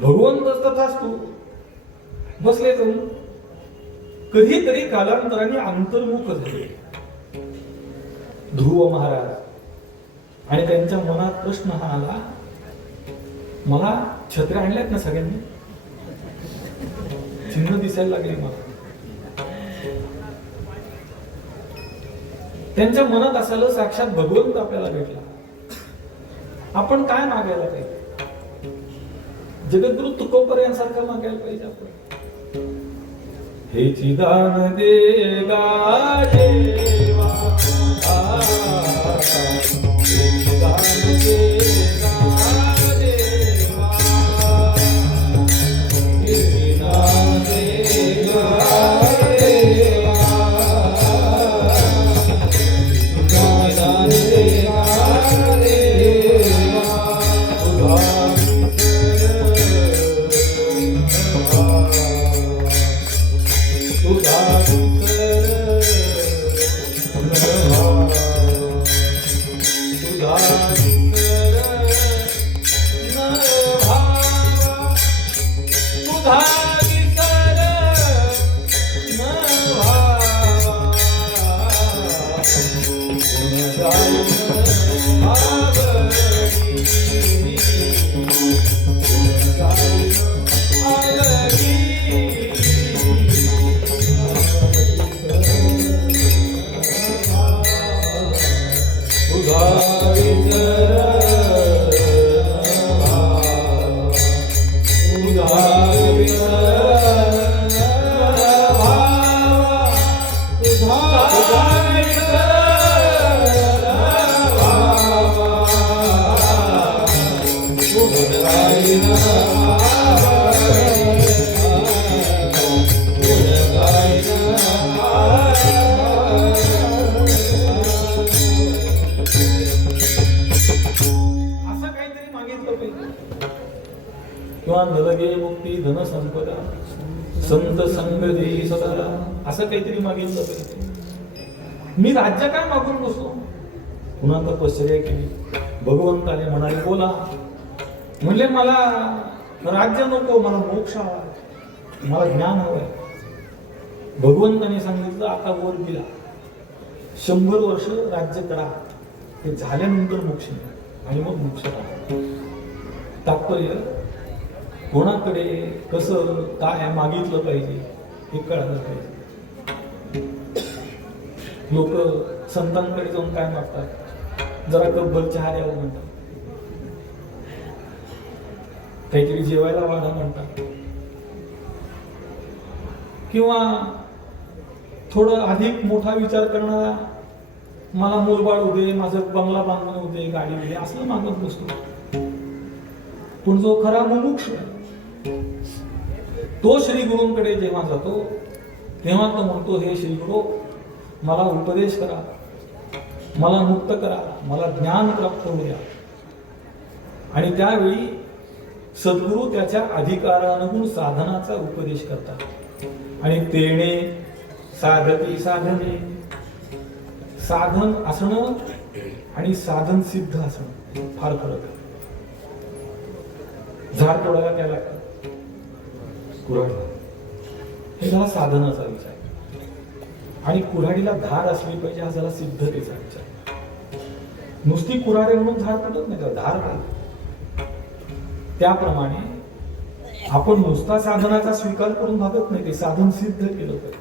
भगवंत तथाच तू बसले जाऊन. कधीतरी कालांतराने अंतर्मुख झाले ध्रुव महाराज आणि त्यांच्या मनात प्रश्न हा आला, मला छत्र्या आणल्यात ना सगळ्यांनी, चिन्ह दिसायला लागले मला. त्यांच्या मनात असायला साक्षात भगवंत आपल्याला भेटला, आपण काय मागायला पाहिजे. जगद्गुरु तुकोबर यांसारखं मागायला पाहिजे आपण. हे चिदान दे गा देवा, हे चिदान दे गा देवा, हे चिदान दे गा देवा, चिदान दे गा देवा, तुझा विसर न व्हावा, तुझा विसर न व्हावा, तुझा विसर न व्हावा, गुण गायन आवडी, गुण गायन आवडी. तुझा विसर न व्हावा, तुझा विसर न व्हावा, तुझा विसर न व्हावा, गुण गायन आवडी, गुण गायन आवडी. असं काहीतरी मागितलं पाहिजे. किंवा नलगे मुक्ती धन संपदा संत संग देई सदा, असं काहीतरी मागितलं पाहिजे. मी राज्य काय मागून बसलो? पुन्हा तपश्चर्या केली. भगवंताने म्हणाले बोला. म्हणले मला राज्य नको, मला मोक्ष हवा, मला ज्ञान हवंय. भगवंताने सांगितलं आता वर दिला 100 वर्ष राज्य करा, ते झाल्यानंतर मोक्ष मिळेल आणि मग मोक्ष करा. तात्पर्य कोणाकडे कसं काय मागितलं पाहिजे हे कळायला पाहिजे. लोक संतांकडे जाऊन काय मागतात? जरा कब्बर चहा द्यावं म्हणतात, काहीतरी जेवायला वाढा म्हणतात, किंवा थोडं अधिक मोठा विचार करणारा मला मूलबाळ होऊ दे, माझं बंगला बांधणं होऊ दे, गाडी होऊ दे, असलं मागत बसतो. पण जो खरा मुमुक्ष तो श्री गुरूंकडे जेव्हा जातो तेव्हा तो म्हणतो हे श्री गुरु मला उपदेश करा, मला मुक्त करा, मला ज्ञान प्राप्त होऊ द्या. आणि त्यावेळी सद्गुरू त्याच्या अधिकारानुगुण साधनाचा उपदेश करतात. आणि तेणे साधती साधने, साधन असणं आणि साधन सिद्ध असणं फार फरक आहे. झाड तोडायला काय लागतं? कुऱ्हाड. हे झाला साधनाचा विचार. आणि कुऱ्हाडीला धार असली पाहिजे हा झाला सिद्धतेचा विचार. नुसती कुऱ्हाड म्हणून झाड तोडत नाही, धार पाहिजे. त्याप्रमाणे आपण नुसता साधनाचा स्वीकार करून भागत नाही, ते साधन सिद्ध केलं पाहिजे.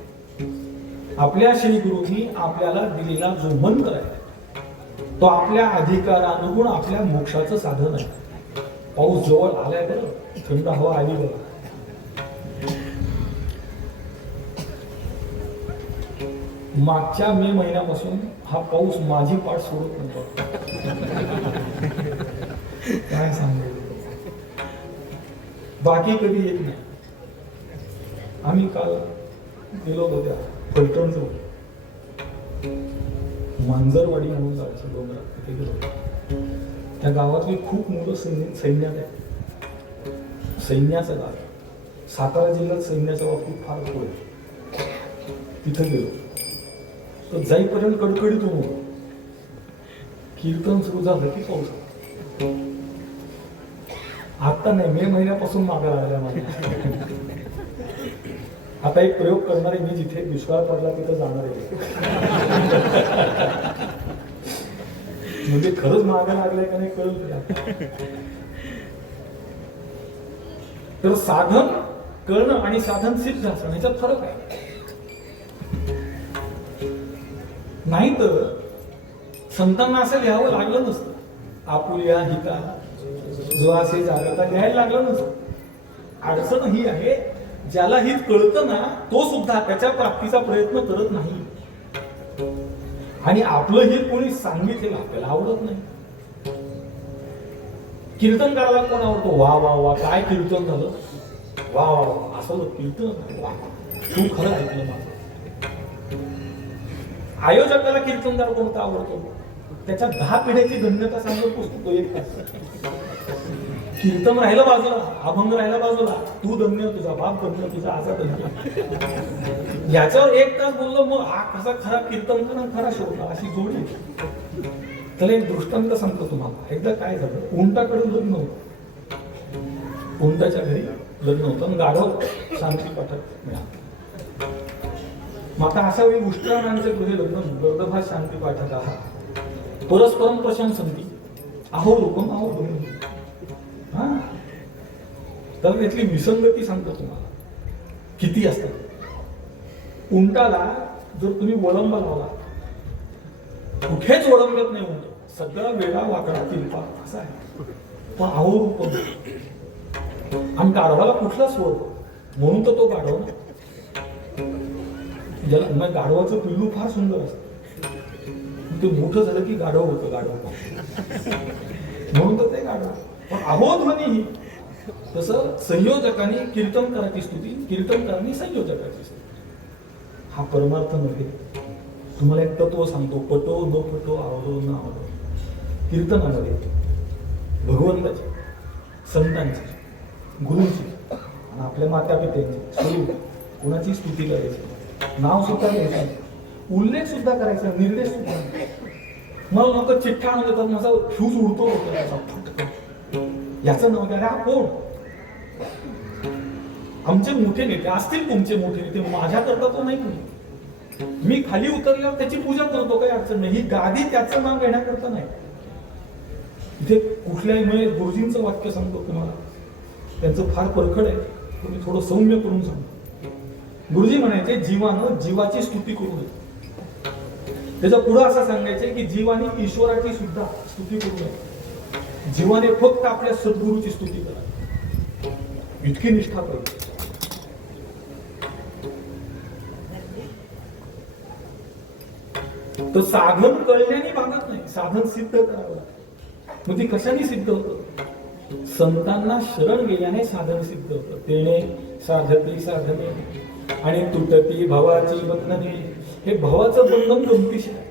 आपल्या श्री गुरूंनी आपल्याला दिलेला जो मंत्र आहे तो आपल्या अधिकारानुगुण आपल्या मोक्षाचं साधन आहे. पाऊस जवळ आलाय बरं, थंड हवा आली बरं. मागच्या मे महिन्यापासून हा पाऊस माझी पाठ सोडत नव्हता. काय सांगू, बाकी कधी येत नाही. आम्ही काल गेलो होतो त्या फलटण जवळ मांजरवाडी म्हणून जायचं डोंगरात, तिथे गेलो. त्या गावातली खूप मुलं सैन्यात आहेत. सैन्याचं गाव, सातारा जिल्ह्यात सैन्याच्या बाबतीत फार पुढे. तिथे गेलो तर जाईपर्यंत कडकडीत होतो. कीर्तन सुरू झालं की पाऊस. आता नाही, मे महिन्यापासून मागा लागल्या मला. आता एक प्रयोग करणार आहे मी, जिथे दुष्काळ पडला तिथे जाणार आहे. म्हणजे खरंच मागा लागलाय का नाही कळलं. तर साधन करणं आणि साधन सिद्ध असणं याच्यात फरक आहे. नाही तर संतांना असं लिहावं लागलं नसतं. आपुल्या हिता जो असे जागता लिहायला लागलं नसतं. अडचण ही आहे, ज्याला हित कळतं ना तो सुद्धा त्याच्या प्राप्तीचा प्रयत्न करत नाही. आणि आपलं हित कोणी सांगितलेलं आपल्याला आवडत नाही. कीर्तन करायला कोण आवडतो? वा वा वा, काय कीर्तन झालं, वा वा वा, असं कीर्तन, वा तू खरं ऐकलं माझं. आयोजकाला कीर्तनदार कोणता आवडतो? त्याच्या 10 पिढ्याची धन्यता सांगत पुस्तक तो एक तास. कीर्तन राहिलं बाजूला, अभंग राहिला बाजूला, तू धन्य, तुझा बाप धन्य, तुझा आजा धन्य, याच्यावर एक तास बोललो, मग हा कसा खरा कीर्तन करा, खरा शोधला, अशी जोडी. त्याला एक दृष्टांत सांगतो तुम्हाला. एकदा काय झालं, उंटाकडे लग्न होतं, उंटाच्या घरी लग्न होतं आणि गाढव शांती पाठक मिळाला. मग आता अशा वेळी उष्ट्राणांचे गृहे लग्न, गर्दभा शांती पाठक आहात परस्परम प्रशंसंती अहो रूपम अहो रूपम. हा, तर त्यातली विसंगती सांगतो तुम्हाला किती असतात. उंटाला जर तुम्ही वळंबा लावला, कुठेच वळंबत नाही उंट, सगळा वेळा वाकडा तिरपा असा आहे, पण अहो रूपम. आणि गाढवाला कुठला स्वर, म्हणून तर तो गाढव ना. ज्याला गाढवाचं पिल्लू फार सुंदर असतं, ते मोठं झालं की गाढव होतं, गाढव म्हणून तर ते गाढव. पण अहोध्वनी तसं संयोजकांनी कीर्तन करायची स्तुती, कीर्तनकारांनी संयोजकाची स्तुती. हा परमार्थ नव्हे. तुम्हाला एक तत्व सांगतो, पटो न पटो, आवडो न आवडो, कीर्तनामध्ये भगवंताची, संतांची, गुरुंची आणि आपल्या माता पित्यांची स्वरूप कोणाची स्तुती करायची, नाव सुद्धा घ्यायचं, उल्लेख सुद्धा करायचा, निर्देश सुद्धा. मला लोक चिठ्ठा आणून देतात, माझा फ्यूज उडतो याचं नाव काय, हा कोण? आमचे मोठे नेते असतील, तुमचे मोठे नेते, माझ्या करता तो नाही कोणी. मी खाली उतरल्यावर त्याची पूजा करतो, काही अडचण नाही. ही गादी त्याचं नाव घेण्याकरता नाही. इथे कुठल्याही, म्हणजे गुरुजींचं वाक्य सांगतो तुम्हाला, त्यांचं फार परखड आहे, तुम्ही थोडं सौम्य करून सांगतो. गुरुजी म्हणायचे, जीवानं जीवाची स्तुती करू नये. त्याच्या पुढे असं सांगायचे की जीवाने ईश्वराची सुद्धा स्तुती करू नये, जीवाने फक्त आपल्या सद्गुरूची स्तुती करा. इतकी निष्ठा पाहिजे. तो साधन कळल्याने भागत नाही, साधन सिद्ध करावं लागतं. मग ती कशाने सिद्ध होतं? संतांना शरण गेल्याने साधन सिद्ध होतं. तेने साधती साधने आणि तुटती भवाची बंधने. हे भवाचं बंधन गमतीशीर आहे.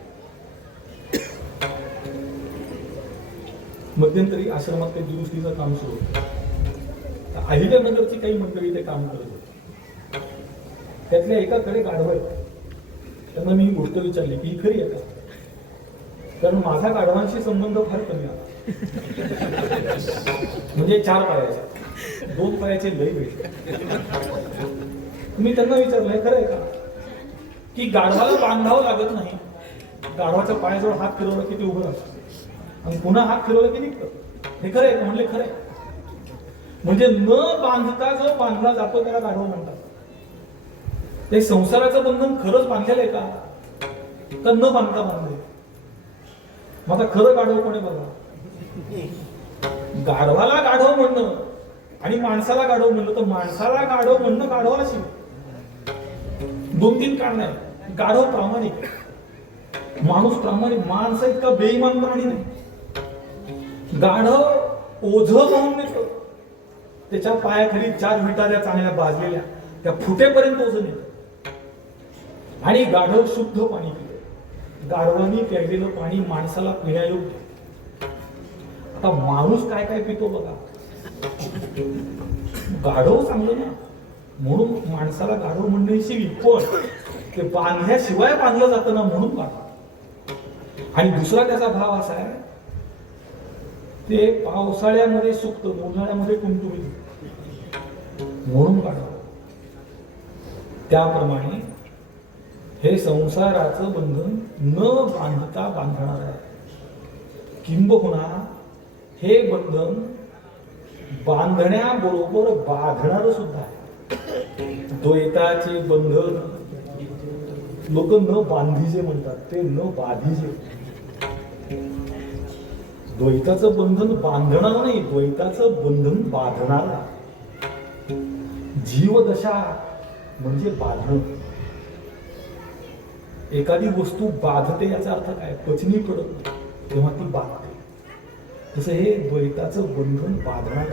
मध्यंतरी आश्रमात ते दुरुस्तीचं काम सुरू होतं. अहिल्यानगरची काही मंडळी ते काम करत होती. त्यातल्या एकाकडे गाढव आहे. त्यांना मी ही गोष्ट विचारली की ही खरी आहे का? कारण माझा गाढवांशी संबंध फार कमी आला. म्हणजे 4 पायाचे, 2 पायाचे लय वेळ. मी त्यांना विचारलंय खरं आहे का की गाढवाला बांधावं लागत नाही, गाढवाच्या पायाजवळ हात फिरवला की ते उभं राहतं आणि पुन्हा हात फिरवला की निघतं. हे खरं आहे? म्हणले खरं आहे. म्हणजे न बांधता जो बांधला जातो त्याला गाढव म्हणतात. ते संसाराचं बंधन खरंच बांधलेलं आहे का, तर न बांधता बांधले? मग आता खरं गाढव कोणी बघा. गाढवाला गाढव म्हणणं आणि माणसाला गाढव म्हणलं, तर माणसाला गाढव म्हणणं गाढवाला शिव. 2-3 कारण आहे. गाढव प्रामाणिक, माणूस प्रामाणिक, माणसं इतका बेईमान प्राणी नाही. गाढव ओझ म्हणून नेतो, त्याच्या पायाखाली 4 विटाऱ्या चांगल्या भाजलेल्या, त्या फुटेपर्यंत ओझ नेतो. आणि गाढव शुद्ध पाणी पितो. गाढवानी प्यायलेलं पाणी माणसाला पिण्यायोग्य. आता माणूस काय काय पितो बघा. गाढव चांगलं ना, म्हणून माणसाला गाढव म्हणणे शिवी. पण ते बांधल्याशिवाय बांधलं जातं ना, म्हणून गाढव. आणि दुसरा त्याचा भाव असा आहे, ते पावसाळ्यामध्ये सुकतं, उन्हाळ्यामध्ये कुंटुमीत, म्हणून गाढव. त्याप्रमाणे हे संसाराचं बंधन न बांधता बांधणार आहे. किंबहुना हे बंधन बांधण्याबरोबर बांधणार सुद्धा आहे. द्वैताचे बंधन लोक न बांधीजे म्हणतात, ते न बाधीजे. द्वैताचं बंधन बांधणार नाही, द्वैताचं बंधन बांधणार. जीवदशा म्हणजे बांधणं. एखादी वस्तू बाधते याचा अर्थ काय, पचनी पडत तेव्हा ती बाधते. तसं हे द्वैताचं बंधन बांधणार.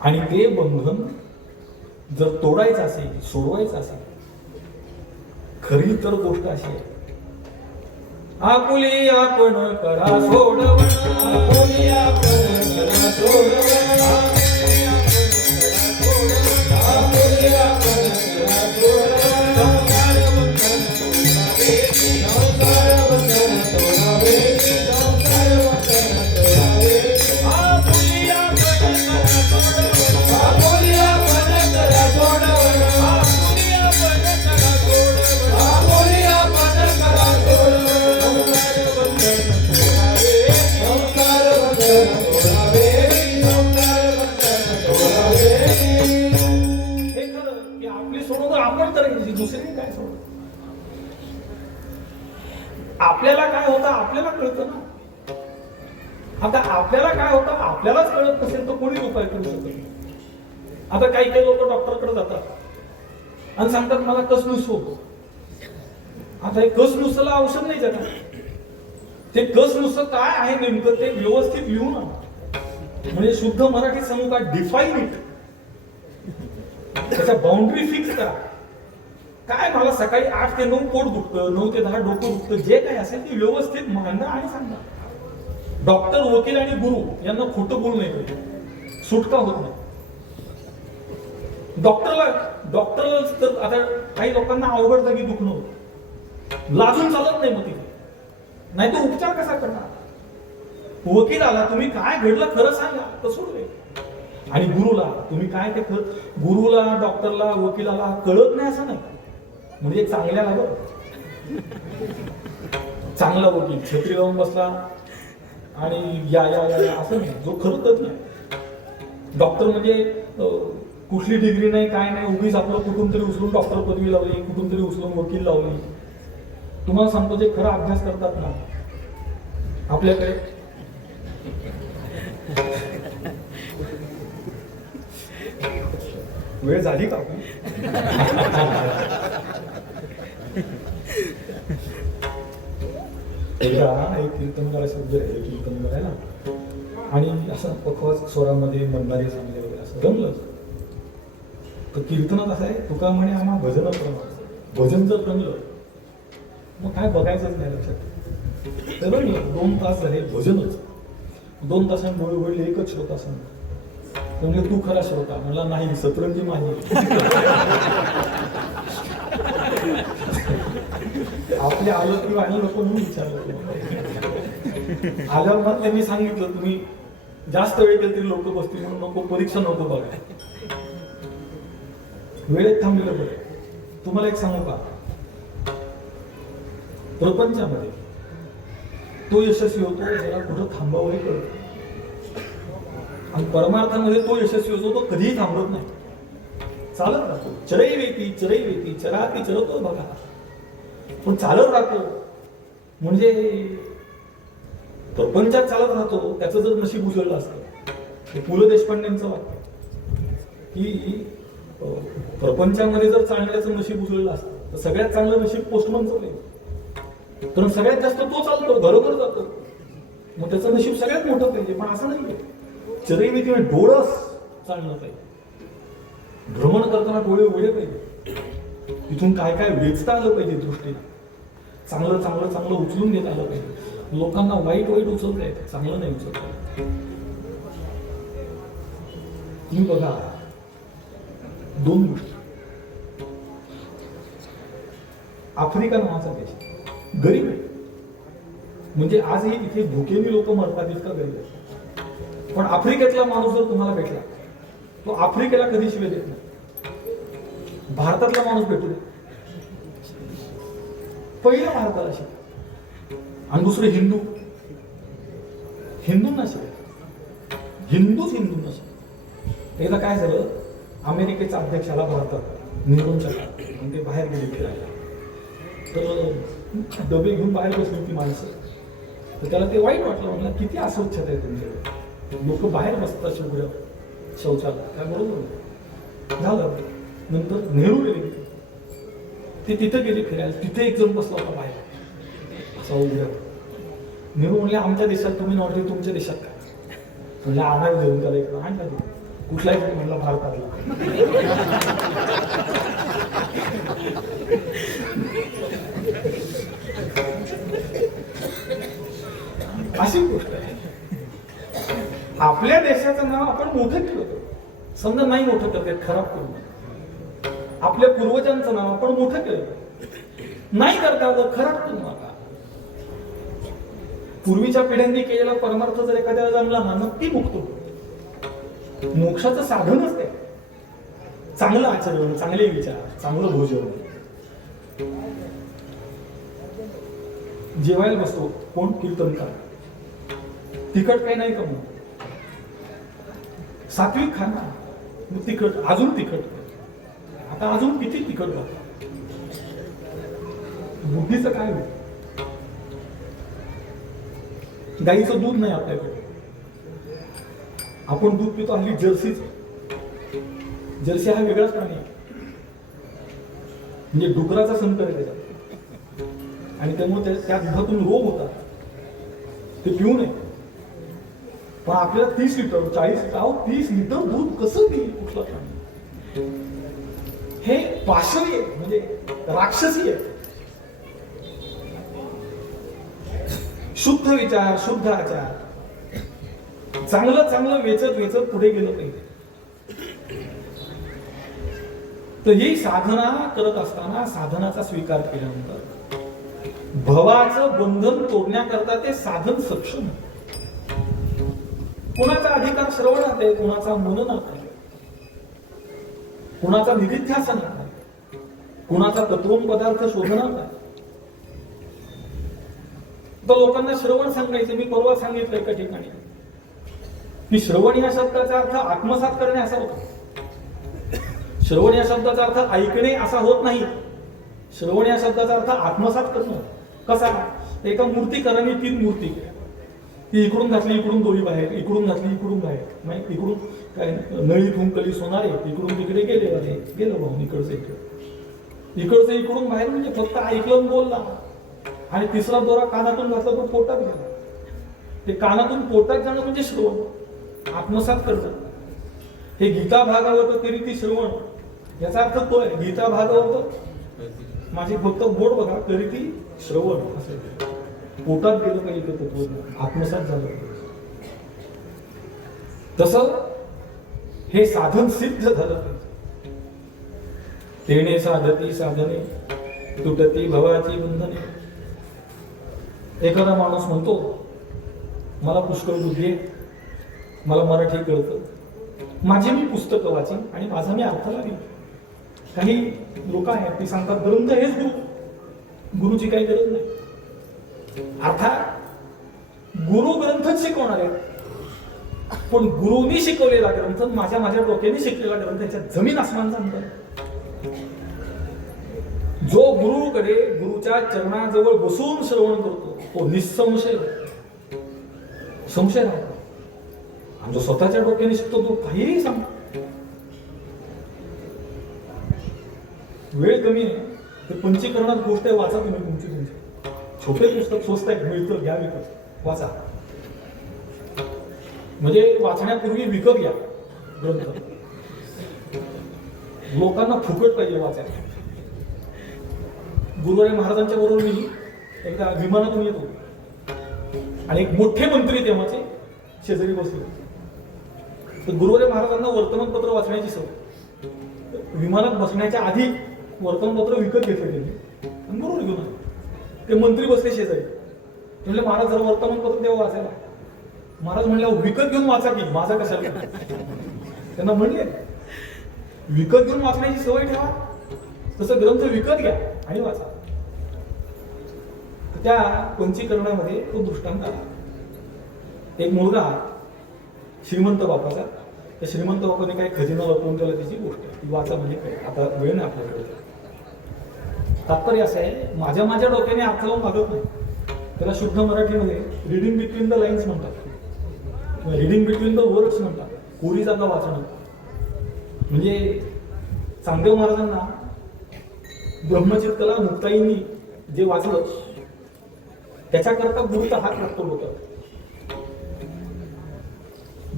आणि ते बंधन जर तोडायचं असेल, सोडवायचं असेल, खरी तर गोष्ट अशी आहे आपुली आपण करा सोडवण, आपुली आपण करा सोडवण, आपुली आपण करा सोडवण, संसार बंधन तोडावे, संसार बंधन तोडावे, आपुली आपण करा सोडवण, आपुली आपण करा सोडवण, आपुली आपण करा सोडवण, आपुली आपण करा सोडवण, संसार बंधन तोडावे, संसार बंधन तोडावे. हे खरं की आपली सोडवणूक आपण करायची, दुसरी काय सोडवणूक. आपल्याला काय होतं आपल्याला कळतं ना. आता आपल्याला काय होतं आपल्यालाच कळत नसेल तर कोणी उपाय करू शकत नाही. आता काही काही लोक डॉक्टरकडे जातात आणि सांगतात मला कसनुस होतो. आता हे कसनुसाला औषध नाही जातात. ते कसनुस काय आहे नेमकं ते व्यवस्थित लिहून आणा, म्हणजे शुद्ध मराठीत सांगू का, डिफाईन इट, त्याच्या बाउंड्री फिक्स करा. काय मला सकाळी 8 ते 9 पोट दुखतं, 9 ते 10 डोकं दुखतं, जे काय असेल ते व्यवस्थित मांडा आणि सांगा. डॉक्टर, वकील आणि गुरु यांना खोटं बोलू नये पाहिजे, सुटका होत नाही. डॉक्टरला तर आता काही लोकांना अवघड जागी दुखणं होतं, लाजून चालत नाही, मग तिथे नाही तो उपचार कसा करणार. वकिलाला तुम्ही काय घडलं खरं सांगा तर सोडवे, आणि गुरुला तुम्ही काय ते गुरुला, डॉक्टरला, वकिलाला कळत नाही असं नाही. म्हणजे चांगल्याला बघ, चांगला वकील छत्री लावून बसला आणि या या या असं नाही, जो खरं तर नाही. डॉक्टर म्हणजे कुठली डिग्री नाही काय नाही, उगीच आपलं कुठून तरी उचलून डॉक्टर पदवी लावली, कुठून तरी उचलून वकील लावली. तुम्हाला सांगतो जे खरं अभ्यास करतात ना आपल्याकडे, वेळ झाली का. एकदा एक कीर्तन करायचं वगैरे, कीर्तन करायला आणि असं पखवाज स्वरामध्ये मनणारे सांगले वगैरे असं जमलं. तर कीर्तनात असं आहे, तुका म्हणे आम्हा भजन प्रमाण, भजन जर रंगलं मग काय बघायचंच नाही लक्षात. तर रंगलं 2 तास झाले भजनच, 2 तासांनी डोळे उघडले, एकच श्रोता सांग म्हणजे तू खरा श्रोता. म्हणला नाही, सतरंजी माझी. आपले आलं किंवा आणि लोक म्हणून विचारलं, आल्यावर मग त्यांनी सांगितलं तुम्ही जास्त वेळ केली तरी लोक बसतील म्हणून नको, परीक्षा नको बघा, वेळेत थांबलेलं बरं. तुम्हाला एक सांगू का, प्रपंचामध्ये तो यशस्वी होतो ज्याला कुठं थांबावं हे कळतं, आणि परमार्थामध्ये तो यशस्वी होतो तो कधीही थांबत नाही, चालत राहतो. चरैवेती चरैवेती चराती चरतो बघा, पण चालत राहतो. म्हणजे प्रपंचात चालत राहतो, त्याचं जर नशीब उजळलं असतं. ते पु ल देशपांडेंचं वाक्य की प्रपंचामध्ये जर चालण्याचं नशीब उजळलं असतं तर सगळ्यात चांगलं नशीब पोस्टमनचं नाही, कारण सगळ्यात जास्त तो चालतो, घरोघर जातो, मग त्याचं नशीब सगळ्यात मोठं पाहिजे. पण असं नाहीये. चरैवेती डोळस चालणं पाहिजे, भ्रमण करताना डोळे उघडे पाहिजे, तिथून काय काय वेचता आलं पाहिजे दृष्टीला, चांगलं चांगलं चांगलं उचलून घेता आलं पाहिजे. लोकांना वाईट वाईट उचलता येतं, चांगलं नाही उचलता येत. तुम्ही बघा 2 गोष्टी. आफ्रिका नावाचा देश गरीब आहे, म्हणजे आजही तिथे भुकेनी लोक मरतात इतका गरीब आहे. पण आफ्रिकेतला माणूस जर तुम्हाला भेटला तो आफ्रिकेला कधी शिवाय देत नाही. भारतातला माणूस भेटू दे, पहिला भारताला शिवाय, आणि दुसरे हिंदूंना शिवाय, हिंदूंना शिवाय. एकदा काय झालं, अमेरिकेचा अध्यक्ष आला भारतात नेहरूंच्या काळात, आणि ते बाहेर गेले फिरायला. तर डबे घेऊन बाहेर बसली ती माणसं, तर त्याला ते वाईट वाटलं. म्हणलं किती अस्वच्छता आहे तुमच्याकडे, लोक बाहेर बसतात शिवड्या शौचालय, काय बरोबर झालं. नंतर नेहरू गेले, ते तिथे गेले फिरायला, तिथे एक जण बसला होता बाहेर असा उघड्या. नेहरू म्हणले आमच्या देशात तुम्ही नव्हते, तुमच्या देशात काय. म्हणजे आणायला घेऊन त्याला इकडं आणला, कुठलाही म्हणला भारतातला. एकमेकाचं नाव आपण मोठं केलं होतं. समजा नाही मोठं करतात, खराब करू. आपल्या पूर्वजांचं नाव आपण मोठं केलं, नाही करता आलं, खराब करू नका. पूर्वीच्या पिढ्यांनी केलेला परमार्थ जर एखाद्याला जमला ना, नक्की मुक्त होतो. मोक्षाचं साधनच ते चांगलं आचरण, चांगले विचार, चांगलं भोजन. जेवायला बसतो कोण? कीर्तनकार. तिखट काही नाही कमवू, सात्विक खाना, तिखट अजून तिखट. आता अजून किती तिखट होतं? बुद्धीचं काय होईल? गाईचं दूध नाही आपल्याकडे, आपण दूध पितो हल्ली जर्सीच. जर्सी हा वेगळाच प्राणी आहे, म्हणजे डुकराचा संकर आहे त्याच्यात, आणि त्यामुळे त्या दुधातून रोग होतात, ते पिऊ नये. पण आपल्याला 30 लिटर 40 लिटर 30 लिटर दूध कसं पिईल कुठला प्राणी? हे पाशवी आहे, म्हणजे राक्षसी आहे. शुद्ध विचार, शुद्ध आचार, चांगलं चांगलं वेचत वेचत पुढे गेलं पाहिजे. तर ही साधना करत असताना, साधनाचा स्वीकार केल्यानंतर भवाचं बंधन तोडण्याकरता ते साधन सक्षम. कोणाचा अधिकार श्रवणात आहे, कोणाचा मननात आहे, कोणाचा निधिध्यासनात आहे, कोणाचा तत्वम पदार्थ शोधनात आहे. तर लोकांना श्रवण सांगायचं. मी परवा सांगितलं एका ठिकाणी की श्रवण या शब्दाचा अर्थ आत्मसात करणे असा होतो. श्रवण या शब्दाचा अर्थ ऐकणे असा होत नाही. श्रवण या शब्दाचा अर्थ आत्मसात करणं. कसा? एका मूर्तिकाराने 3 मूर्ती केल्या. ती इकडून घातली, इकडून दोरी बाहेर, इकडून घातली, इकडून बाहेर. नाही, इकडून काय नळी फुंकली सोनारे, इकडून तिकडे गेलं भाऊ, इकडचं इकडून बाहेर, म्हणजे फक्त ऐकलं बोलला. आणि तिसरा दोरा कानातून घातला तो पोटात गेला. ते कानातून पोटात जाणं म्हणजे श्रवण, आत्मसात करणं. हे गीता भागवत तरी ती श्रवण, याचा अर्थ तो आहे. गीता भागवत माझी फक्त बोट बघा तरी ती श्रवण असेल. पोटात गेलं पाहिजे तत्व, आत्मसात झालं. तसं हे साधन सिद्ध झालं पाहिजे. तेणे साधती साधने तुटती भवाची बंधने. एखादा माणूस म्हणतो मला पुष्कळ बुद्धी आहे, मला मराठी कळतं, माझी मी पुस्तकं वाचीन आणि माझा मी अर्थ लावीन. काही लोक आहेत ती सांगतात ग्रंथ हेच गुरु, गुरुची काही गरज नाही. अर्थात गुरु ग्रंथच शिकवणार आहे, पण गुरुनी शिकवलेला ग्रंथ माझ्या डोक्याने शिकलेला ग्रंथ याच्यात जमीन आसमानचा अंतर. जो गुरुकडे गुरुच्या चरणाजवळ बसून श्रवण करतो तो निसंशय संशय राहतो. आणि जो स्वतःच्या डोक्याने शिकतो तो काहीही सांगतो. वेळ कमी आहे, ते पंचीकरणात गोष्ट आहे, वाचा तुम्ही तुमची. छोटे पुस्तक स्वस्त आहे, मिळतं, घ्या विकत, वाचा. म्हणजे वाचण्यापूर्वी विकत घ्या ग्रंथ. लोकांना फुकट पाहिजे वाचायला. गुरुवारी महाराजांच्या बरोबर मी एकदा विमानातून येतो आणि एक मोठे मंत्री तेव्हाचे शेजारी बसले. तर गुरुवारी महाराजांना वर्तमानपत्र वाचण्याची सवय. विमानात बसण्याच्या आधी वर्तमानपत्र विकत घेतलं त्यांनी आणि बरोबर घेऊन आले. ते मंत्री बसले शेजारी. म्हणले महाराज जरा वर्तमानपत्र तेव्हा वाचायला. महाराज म्हणले विकत घेऊन वाचा की, माझा कशाला. त्यांना म्हणले विकत घेऊन वाचण्याची सवय ठेवा, तसं ग्रंथ विकत घ्या आणि वाचा. त्या पंचीकरणामध्ये तो दृष्टांत आला. एक मुलगा श्रीमंत बापाचा, त्या श्रीमंत बापाने काही खजिना लपवून केला, त्याची गोष्ट ती वाचा. म्हणजे काय, आता वेळ नाही आपल्याकडे. तात्पर्य असं आहे, माझ्या डोक्याने अर्थ लावून मागत नाही. त्याला शुद्ध मराठीमध्ये रिडिंग बिटवीन द लाईन्स म्हणतात, रिडिंग बिटवीन द वर्ड्स म्हणतात. कोरी जागा वाचणं म्हणजे चांगदेव महाराजांना ब्रह्मचित्तला मुक्ताईंनी जे वाचलं त्याच्याकरता गुरुचा हात लागतो. होता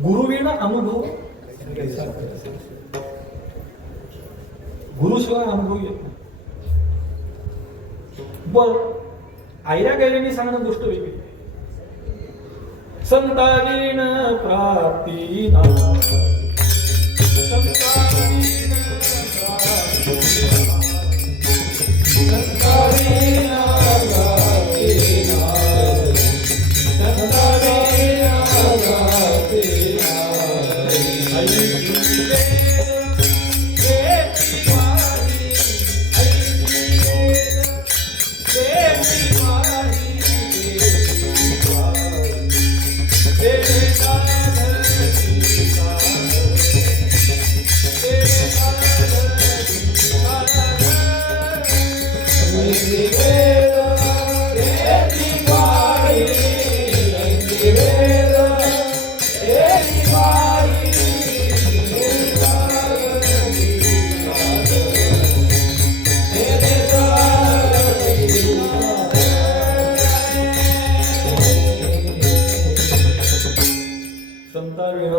गुरुविना अनुभव, गुरुशिवाय अनुभव येत नाही. बर आयऱ्या गैऱ्याने सांगणं गोष्ट वेगळी. संतावीण प्राप्तीना संतावीण संतावीण प्राप्तीना संतावीण प्राप्तीना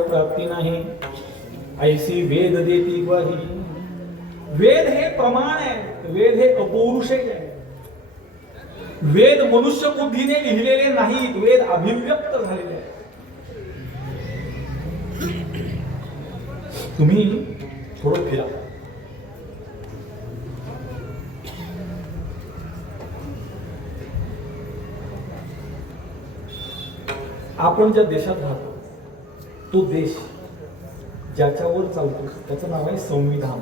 प्राप्ती नाही ऐसी वेद देती ग्वाही. वेद हे प्रमाण आहे, वेद हे अपौरुषेय आहे. वेद मनुष्य बुद्धीने लिहिलेले नाहीत, वेद अभिव्यक्त झालेले आहेत. तुम्ही थोडं फिरा, आपण ज्या देशात राहतो तो देश ज्याच्यावर चालतो त्याचं नाव आहे संविधान.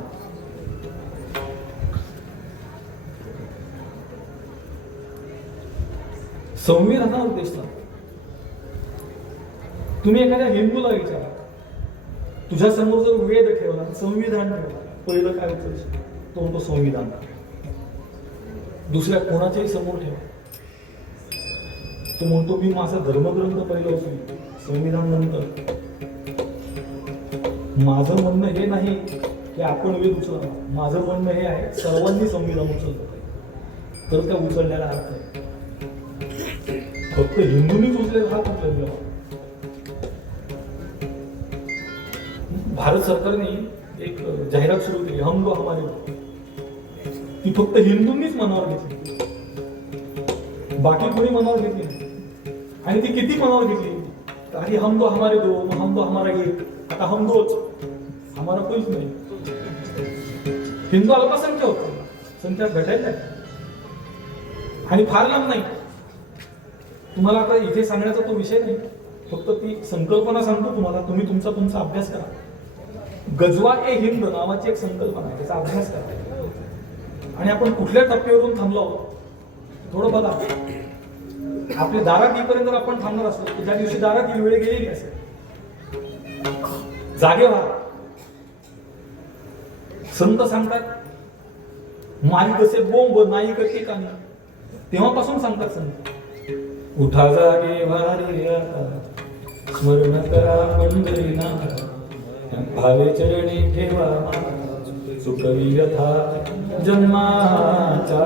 संविधानावर देश चालतो. तुम्ही एखाद्या हिंदूला विचारा, तुझ्या समोर जर वेद ठेवला, संविधान ठेवला, पहिलं काय उचलशील? तो म्हणतो संविधान. दुसऱ्या कोणाच्याही समोर ठेवा, तो म्हणतो मी माझा धर्मग्रंथ पहिला उचलतो, संविधान नंतर. माझं म्हणणं हे नाही की आपण वेद उचला, माझं म्हणणं हे आहे सर्वांनी संविधान उचललं पाहिजे, तर त्या उचलण्याला अर्थ आहे. फक्त हिंदूंनीच उचलेला हात उचलला. भारत सरकारने एक जाहिरात सुरू केली, हम दो हमारे दो. ती फक्त हिंदूंनीच मनावर घेतली, बाकी कोणी मनावर घेतली नाही. आणि ती किती मनावर घेतली? आधी हम दो हमारे दो, हम दो हमारा एक, आता हम दोच, हमारा कोणीच नाही. हिंदू अल्पसंख्य होतो, संख्या घटायला आणि फार लांब नाही. तुम्हाला आता इथे सांगण्याचा तो विषय नाही, फक्त ती संकल्पना सांगतो तुम्हाला. तुम्ही तुमचा अभ्यास करा. गजवा ए हिंद नावाची एक संकल्पना आहे, त्याचा अभ्यास करा. आणि आपण कुठल्या टप्प्यावरून थांबलो थोडं बघा. आपल्या दारात येईपर्यंत जर आपण थांबणार असतो, ज्या दिवशी दारात ही वेळ गेलेली असेल, जागे व्हा. संत सांगतात मारी कसे बोंब नाही करते कानी, तेव्हापासून सांगतात संत. उठा जागे वारे आता, स्मरण करा पंढरीनाथ, भावे चरणी ठेवा सुखवी व्यथा जन्माचा,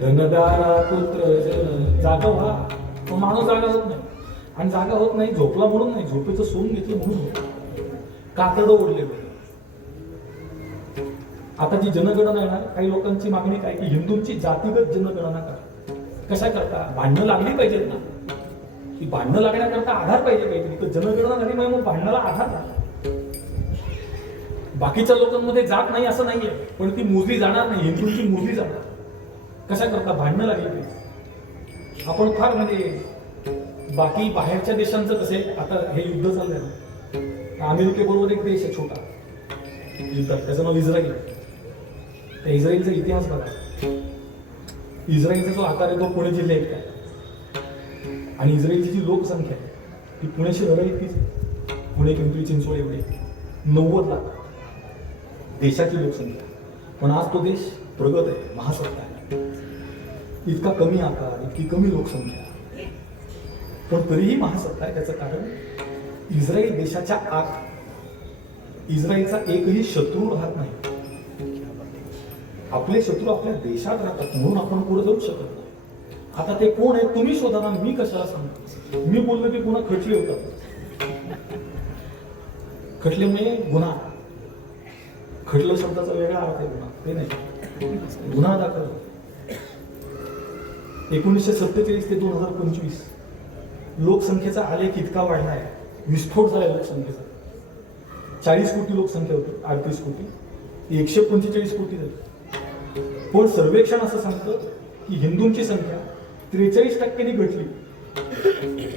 धनदारा पुत्र जन. जागा व्हा. तो माणूस जागा होत नाही, आणि जागा होत नाही झोपला म्हणून नाही, झोपेचं सोन घेतलं म्हणून. कातडं ओढले. आता जी जनगणना आहे ना, काही लोकांची मागणी काय की हिंदूंची जातीगत जनगणना करा. कशा करता? भांडणं लागली पाहिजेत ना. ती भांडणं लागण्याकरता आधार पाहिजे काहीतरी, तर जनगणना झाली म्हणजे मग भांडणाला आधार नाही. बाकीच्या लोकांमध्ये जात नाही असं नाहीये, पण ती मोजली जाणार नाही, हिंदूंची मोजली जाणार. कशा करता? भांडणं लागली पाहिजे. आपण फार म्हणजे बाकी बाहेरच्या देशांचं कसे, आता हे युद्ध चाललंय ना, अमेरिकेबरोबर एक देश आहे छोटा युद्धात, त्याचं नाव इस्रायल. त्या इस्रायलचा इतिहास बघा. इस्रायलचा जो आकार आहे तो पुणे जिल्हा इतका आहे, आणि इस्रायलची जी लोकसंख्या आहे ती पुणे शहर इतकीच. पुणे, पिंपरी चिंचवड एवढे 90 लाख देशाची लोकसंख्या. पण आज तो देश प्रगत आहे, महासत्ता आहे. इतका कमी आकार, इतकी कमी लोकसंख्या, पण तरीही महासत्ता आहे. त्याचं कारण इस्रायल देशाच्या आत इस्रायलचा एकही शत्रू राहत नाही. आपले शत्रू आपल्या देशात राहतात, म्हणून आपण पुढे जाऊ शकत नाही. आता ते कोण आहे तुम्ही शोधा ना, मी कशाला सांगतो. मी बोललो की पुन्हा खटले होतात. खटले म्हणजे गुन्हा. खटलं शब्दाचा वेगळा अर्थ आहे, गुन्हा ते नाही. गुन्हा दाखल 1947 ते 2025 लोकसंख्येचा आलेख इतका वाढला आहे, विस्फोट झाला लोकसंख्येचा. 40 कोटी लोकसंख्या होती, 38 कोटी, 145 कोटी झाली. पण सर्वेक्षण असं सांगतं की हिंदूंची संख्या 43% घटली.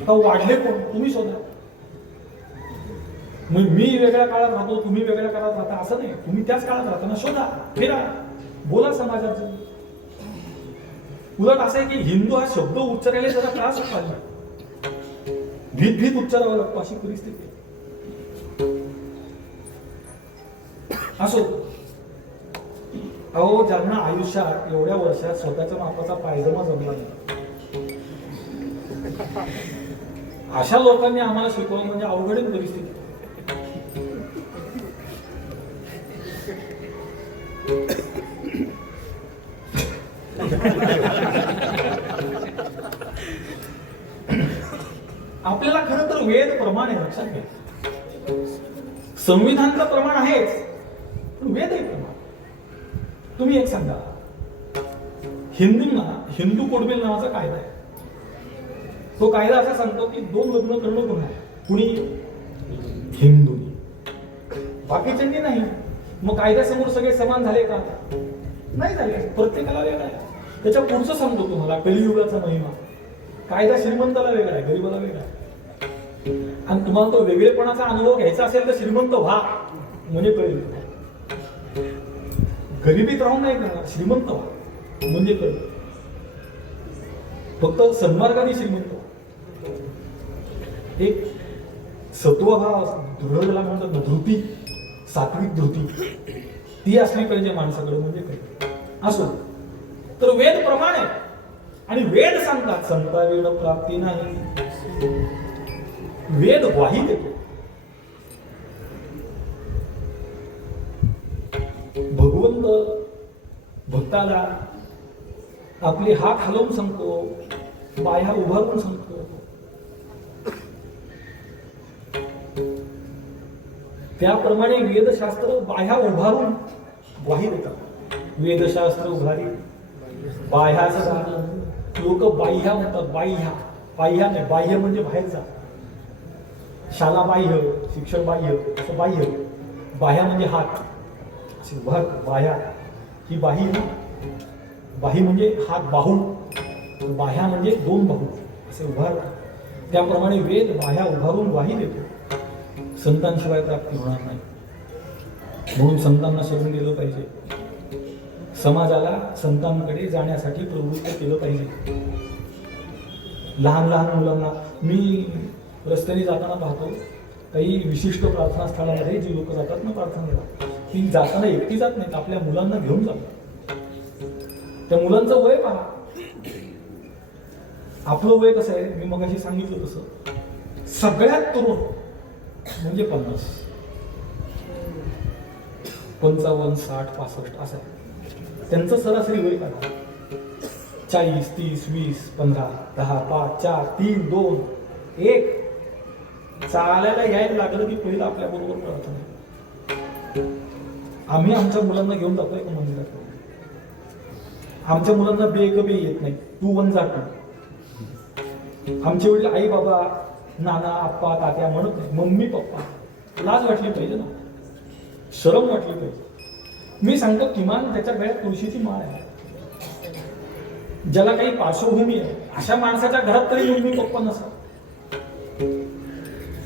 का वाढले कोण? तुम्ही शोधा. मग मी वेगळ्या काळात राहतो, तुम्ही वेगळ्या काळात राहता असं नाही. तुम्ही त्याच काळात राहता ना, शोधा, फिरा, बोला समाजाचं. उलट असं आहे की हिंदू हा शब्द उच्चारायला जरा त्रास पाहिजे, भीत भीत उच्चारावा लागतो, अशी परिस्थिती. असो, अहो ज्यांना आयुष्यात एवढ्या वर्षात स्वतःच्या मापाचा पायजमा जमला नाही, अशा लोकांनी आम्हाला शिकवलं म्हणजे अवघडीन परिस्थिती. आपल्याला खरं तर वेद प्रमाण आहे, लक्षात घ्या. संविधानाचं प्रमाण आहेच, पण वेद आहे प्रमाण. तुम्ही एक सांगा, हिंदूंना हिंदू कोडबिल नावाचा कायदा आहे. तो कायदा असा सांगतो की 2 लग्न करणं गुन्हा आहे. कुणी? हिंदूंनी, बाकीच्यांनी नाही. मग कायद्यासमोर सगळे समान झाले का? नाही झाले, प्रत्येकाला वेगळा आहे. त्याच्या पुढचं सांगतो तुम्हाला, कलियुगाचा महिमा. कायदा श्रीमंताला वेगळा आहे, गरीबाला वेगळा आहे. आणि तुम्हाला तो वेगळेपणाचा अनुभव घ्यायचा असेल तर श्रीमंत व्हा, म्हणजे कळेल. गरिबीत राहून नाही करणार, श्रीमंत व्हा म्हणजे कळेल. फक्त सन्मार्गाने श्रीमंत व्हा. एक सत्वभाव, दृढला म्हणतात ना, धृती, सात्विक धृती, ती असली पाहिजे माणसाकडे, म्हणजे कळेल. असो, तर वेद प्रमाण आहे. आणि वेद सांगतात संतावेळ प्राप्ती नाही. वेद ग्वाही देतो. भगवंत भक्ताला आपले हात हलवून सांगतो, बाह्या उभारून सांगतो. त्याप्रमाणे वेदशास्त्र बाह्या उभारून ग्वाही देतात. वेदशास्त्र उभारी बाह्याचं, लोक बाह्या म्हणतात. बाह्या नाही, बाह्य म्हणजे बाहेरचा. शाला बाह्य, शिक्षण बाह्य, असं बाह्य. बाह्या म्हणजे हात, असे उभार. बाह्या ही बाही, बाही म्हणजे हात, बाहू. बाह्या म्हणजे 2 बाहू, असे उभार. त्याप्रमाणे वेद बाह्या उभारून ग्वाही देतो. संतांशिवाय प्राप्ती होणार नाही, म्हणून संतांना शरण गेलं पाहिजे. समाजाला संतांकडे जाण्यासाठी प्रवृत्त केलं पाहिजे. लहान लहान मुलांना मी रस्त्याने जाताना पाहतो, काही विशिष्ट प्रार्थना स्थळामध्ये जी लोक जातात ना प्रार्थनेला, ती जाताना एकटी जात नाहीत, आपल्या मुलांना घेऊन जातात. त्या मुलांचं वय पहा. आपलं वय कसं आहे, मी मगाशी सांगितलं तसं, सगळ्यात तरुण म्हणजे 50, 55, 60, 65 असं आहे. त्यांचं सरासरी वय काढा. 40, 30, 20, 15, 10, 5, 4, 3, 2, 1. चालायला यायला लागलं की पहिलं आपल्या बरोबर प्रार्थना. आम्ही आमच्या मुलांना घेऊन जातोय का मंदिरात? आमच्या मुलांना बे येत नाही, तू वन जातो. आमचे वडील आई बाबा, नाना, आप्पा, तात्या म्हणत नाही, मम्मी पप्पा. लाज वाटली पाहिजे ना, शरम वाटली पाहिजे. मी सांगतो किमान त्याच्या गळ्यात तुळशीची माळ आहे. ज्याला काही पार्श्वभूमी आहे अशा माणसाच्या घरात तरी मम्मी पप्पा नसा.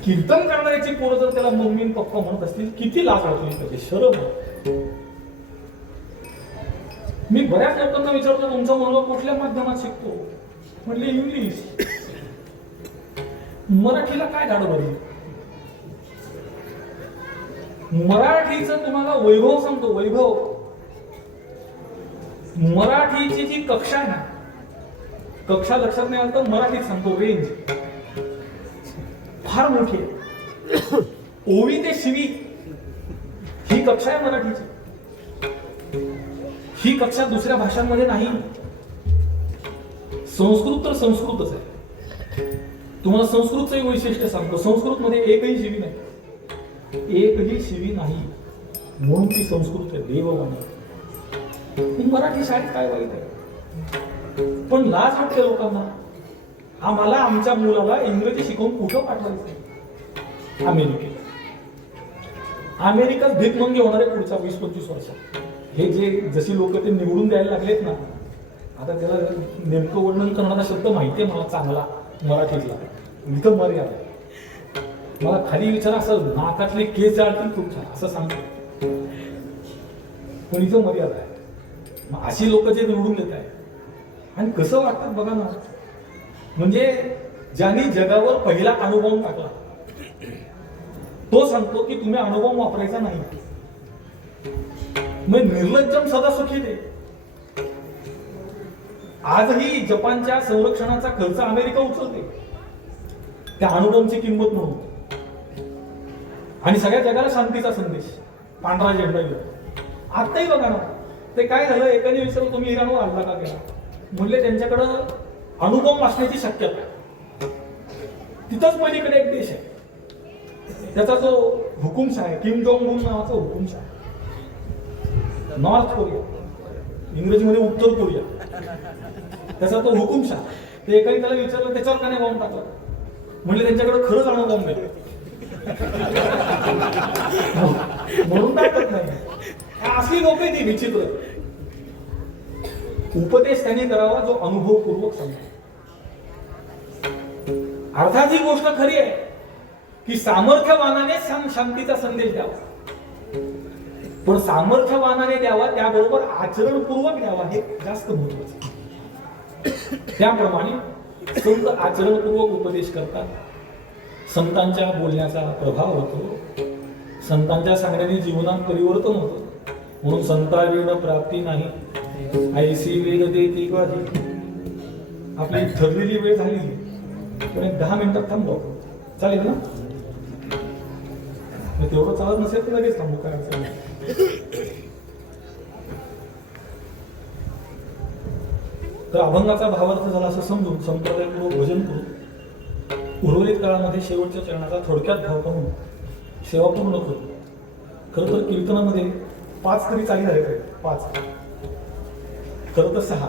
कीर्तन करणाऱ्याची पोरं जर त्याला मम्मी पप्पा म्हणत असतील, किती लाज वाटली पाहिजे, शरम. मी बऱ्याच लोकांना विचारतो, तुमचा मुलगा कुठल्या माध्यमात शिकतो? म्हटले इंग्लिश. मराठीला काय गाडबडी? मराठीचं तुम्हाला वैभव सांगतो, वैभव. मराठीची जी कक्षा आहे ना, कक्षा लक्षात नाही आलं तर मराठीत सांगतो, रेंज फार मोठी आहे. ओवी ते शिवी ही कक्षा आहे मराठीची. ही कक्षा दुसऱ्या भाषांमध्ये नाही. संस्कृत तर संस्कृतच आहे. तुम्हाला संस्कृतचं वैशिष्ट्य सांगतो, संस्कृत मध्ये एकही शिवी नाही, एकही शिवी नाही, म्हणून ती संस्कृत आहे, देववाणी. मराठी शाळेत काय वाईट आहे? पण लाज वाटते लोकांना. आम्हाला आमच्या मुलाला इंग्रजी शिकवून कुठं पाठवायचं? अमेरिकाच भीकमंगी होणार आहे पुढच्या 20-25 वर्षात. हे जे जशी लोक ते निवडून द्यायला लागलेत ना, आता त्याला नेमकं वर्णन करणारा शब्द माहितीये मला चांगला मराठीतला, इथं मर्यादा आहे. मला खाली विचार असं नाकातले केस जाळतील खूप छान असं सांगतो, पण इथं मर्यादा आहे. मग अशी लोक जे निवडून देत आहे आणि कसं वाटतं बघा ना, म्हणजे ज्यांनी जगावर पहिला अणुबॉम्ब टाकला तो सांगतो की तुम्ही अणुबॉम्ब वापरायचा नाही. मग निर्लज्जम सदा सुखी दे. आजही जपानच्या संरक्षणाचा खर्च अमेरिका उचलते त्या अणुबॉम्बची किंमत म्हणून, आणि सगळ्या जगाला शांतीचा संदेश पांढरा झेंडा घेऊन. आताही बघा ना, ते काय झालं, एकाने विचारलं तुम्ही इराणवर हल्ला का केला? म्हणले त्यांच्याकडं अणुबॉम्ब असण्याची शक्यता आहे. तिथंच पलीकडे एक देश आहे, त्याचा जो हुकुमशाह आहे, किम जोंग उन नावाचा हुकुमशाह, नॉर्थ कोरिया, इंग्रजीमध्ये उत्तर कोरिया, त्याचा तो हुकुमशाह. ते एकाने त्याला विचारलं त्याच्यावर का नाही बॉम्ब टाकला? म्हणले त्यांच्याकडे खरंच अणुबॉम्ब आहे म्हणून टाकत नाही. असली लोक ती विचित्र. उपदेश त्यांनी करावा जो अनुभवपूर्वक सांगतो. अर्थात ही गोष्ट खरी आहे की सामर्थ्यवानाने शांतीचा संदेश द्यावा, पण सामर्थ्यवानाने द्यावा त्याबरोबर आचरणपूर्वक द्यावा हे जास्त महत्वाचं. त्याप्रमाणे संत आचरणपूर्वक उपदेश करतात. संतांच्या बोलण्याचा प्रभाव होतो, संतांच्या सांगण्याने जीवनात परिवर्तन होतं. म्हणून संताविण प्राप्ती नाही, ऐसी वेद देती ग्वाही. आपली ठरलेली वेळ झाली, पण एक 10 मिनिटात थांबलो चालेल ना? तेवढं चालत नसेल तर लगेच थांबू, काय अडचण नाही. तर अभंगाचा भावार्थ झाला असं समजून संप्रदायपूर्वक भजन करून उर्वरित काळामध्ये शेवटच्या चरणाचा थोडक्यात भाव पाहून सेवा पूर्ण करू. खरं तर कीर्तनामध्ये 5 तरी चाली झाले पाहिजे, 5 खरं तर 6,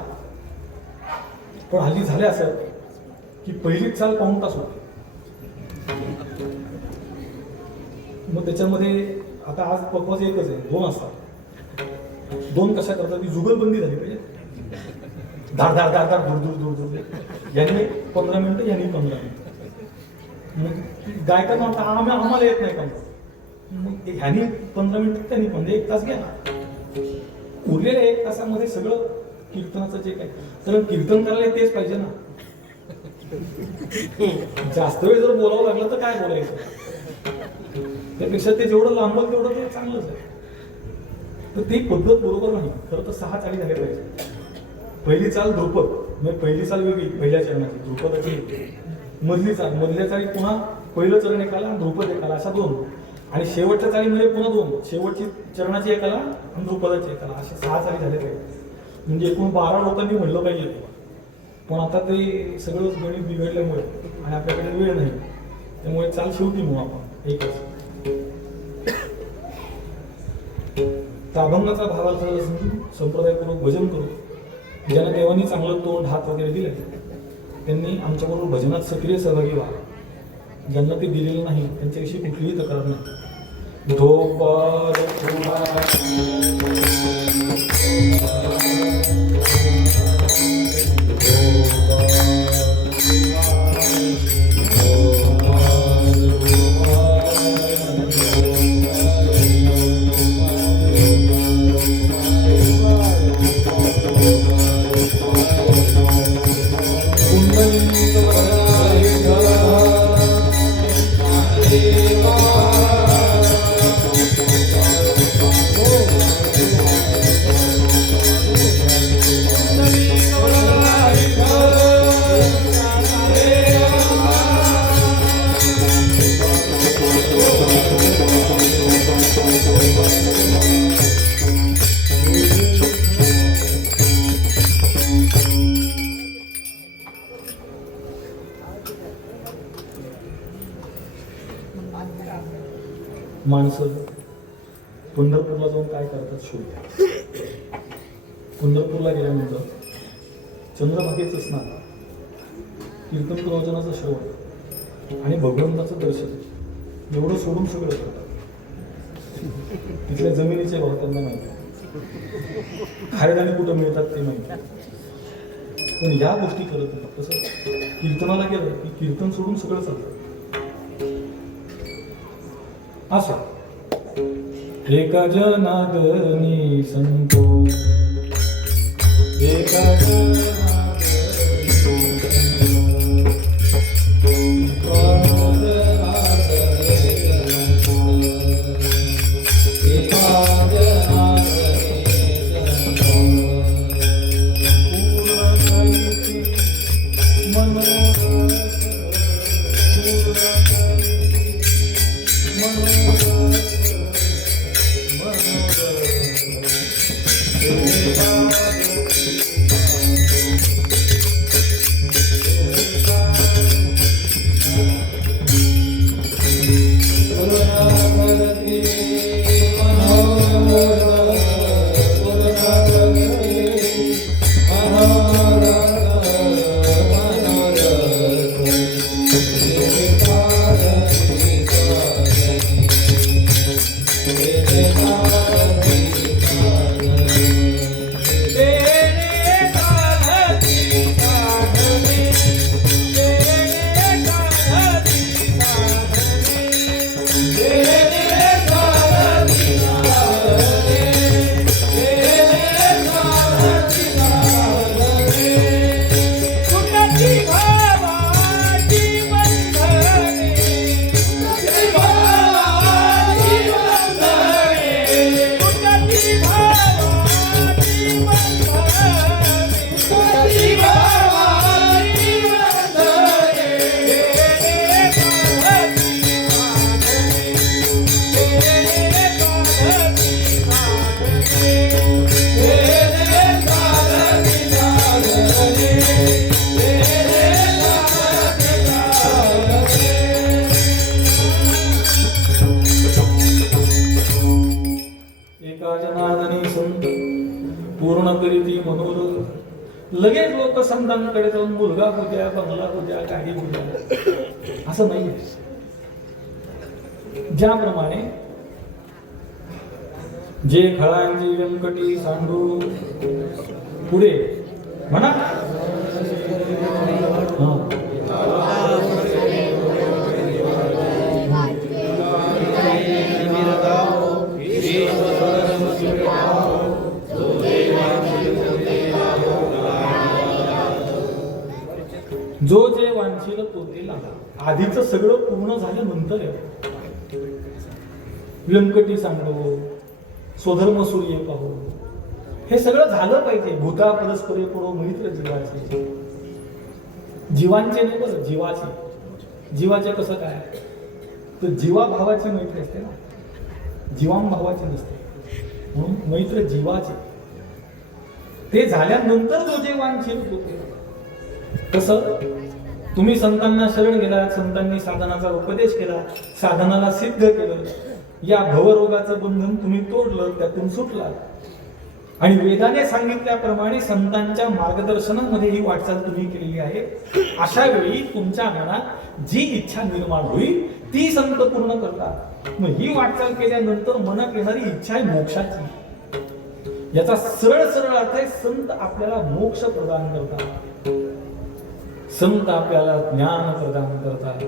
पण हल्ली झाले असं की पहिलीच चाल पाऊण तास होती. मग त्याच्यामध्ये आता आज पकवाज एकच आहे, 2 असतात. 2 कशा करतात? ती जुगलबंदी झाली पाहिजे. धाड धाड धाड धाड दूर दूर दूर दूर, याने 15 मिनिटं, याने 15 मिनिटं. मग गायकांना म्हणतात आम्हाला येत नाही का? मग ह्यानी 15 मिनिटं, त्यांनी 1 तास घ्या ना. उरलेल्या 1 तासामध्ये सगळं कीर्तनाचं जे काय, तर कीर्तन करायला तेच पाहिजे ना. जास्त वेळ जर बोलावं लागलं तर काय बोलायचं? त्यापेक्षा ते जेवढं लांबल तेवढं ते चांगलंच आहे. तर ती पद्धत बरोबर नाही. खरं तर 6 चाली झाल्या पाहिजे. पहिली चाल ध्रुपद, म्हणजे पहिली चाल वेगळी पहिल्या चरणाची, ध्रुपदाची. मधली चाल, मधल्या चाली पुन्हा पहिलं चरण एकाला आणि ध्रुपद एकाला, अशा 2. आणि शेवटच्या चालीमध्ये पुन्हा 2, शेवटची चरणाची एकाला आणि ध्रुपदाची एकाला, अशा 6 चाली झाल्या पाहिजे. म्हणजे एकूण 12 लोकांनी म्हणलं पाहिजे. पण आता ते सगळंच गणित बिघडल्यामुळे आणि आपल्याकडे वेळ नाही, त्यामुळे चाल शेवटी म्हणू आपण एकच. अभंगाचा भावार्थ समजून संप्रदायपूर्वक भजन करू. ज्यांना देवानी चांगलं तोंड हात वगैरे दिले त्यांनी आमच्याबरोबर भजनात सक्रिय सहभागी व्हा. ज्यांना ते दिलेलं नाही त्यांच्याविषयी कुठलीही तक्रार नाही. धोपार माणसं पंढरपूरला जाऊन काय करतात शोध. पंढरपूरला गेल्यानंतर चंद्रभागेचं स्नान कीर्तन प्रवचनाचं श्रवण आणि भगवंताचं दर्शन एवढं सोडून सगळं करतात. तिथल्या जमिनीचे भाव त्यांना माहिती, खायदाणी कुठं मिळतात ते माहिती, पण या गोष्टी करत नाही. कसं कीर्तनाला गेलं की कीर्तन सोडून सगळं चालतं. असं एका जनागनी संतो, एका पूर्ण करीती मनोरथ. लगेच लोक संतांकडे जाऊन मुलगा पूजा, बंगला पूजा, गाडी पूजा असं नाही. ज्याप्रमाणे जे खळांची व्यंकटी सांडू पुढे म्हणा जो जे वांछील तो ते लागा. आधीच सगळं पूर्ण झाल्यानंतर व्यंकटी सांडो, स्वधर्म सूर्य पाहू, हे सगळं झालं पाहिजे. भूता परस्परे पुरो मैत्र जीवाचे, जीवांचे नाही बरं, जीवाचे. जीवाचे कसं काय तर जीवा भावाची मैत्री असते ना, जीवाम भावाची नसते, म्हणून मैत्र जीवाचे. ते झाल्यानंतर जो जे वांछील होते. कसं तुम्ही संतांना शरण गेला, संतांनी साधनाचा उपदेश केला, साधनाला सिद्ध केलं, या भवरोगाचं बंधन तुम्ही तोडलं, त्यातून सुटला आणि वेदाने सांगितल्याप्रमाणे संतांच्या मार्गदर्शनामध्ये ही वाटचाल तुम्ही केलेली आहे. अशा वेळी तुमच्या मनात जी इच्छा निर्माण होईल ती संत पूर्ण करतात. मग ही वाटचाल केल्यानंतर मनात येणारी इच्छा आहे मोक्षाची. याचा सरळ सरळ अर्थ आहे संत आपल्याला मोक्ष प्रदान करतात, संत आपल्याला ज्ञान प्रदान करतात,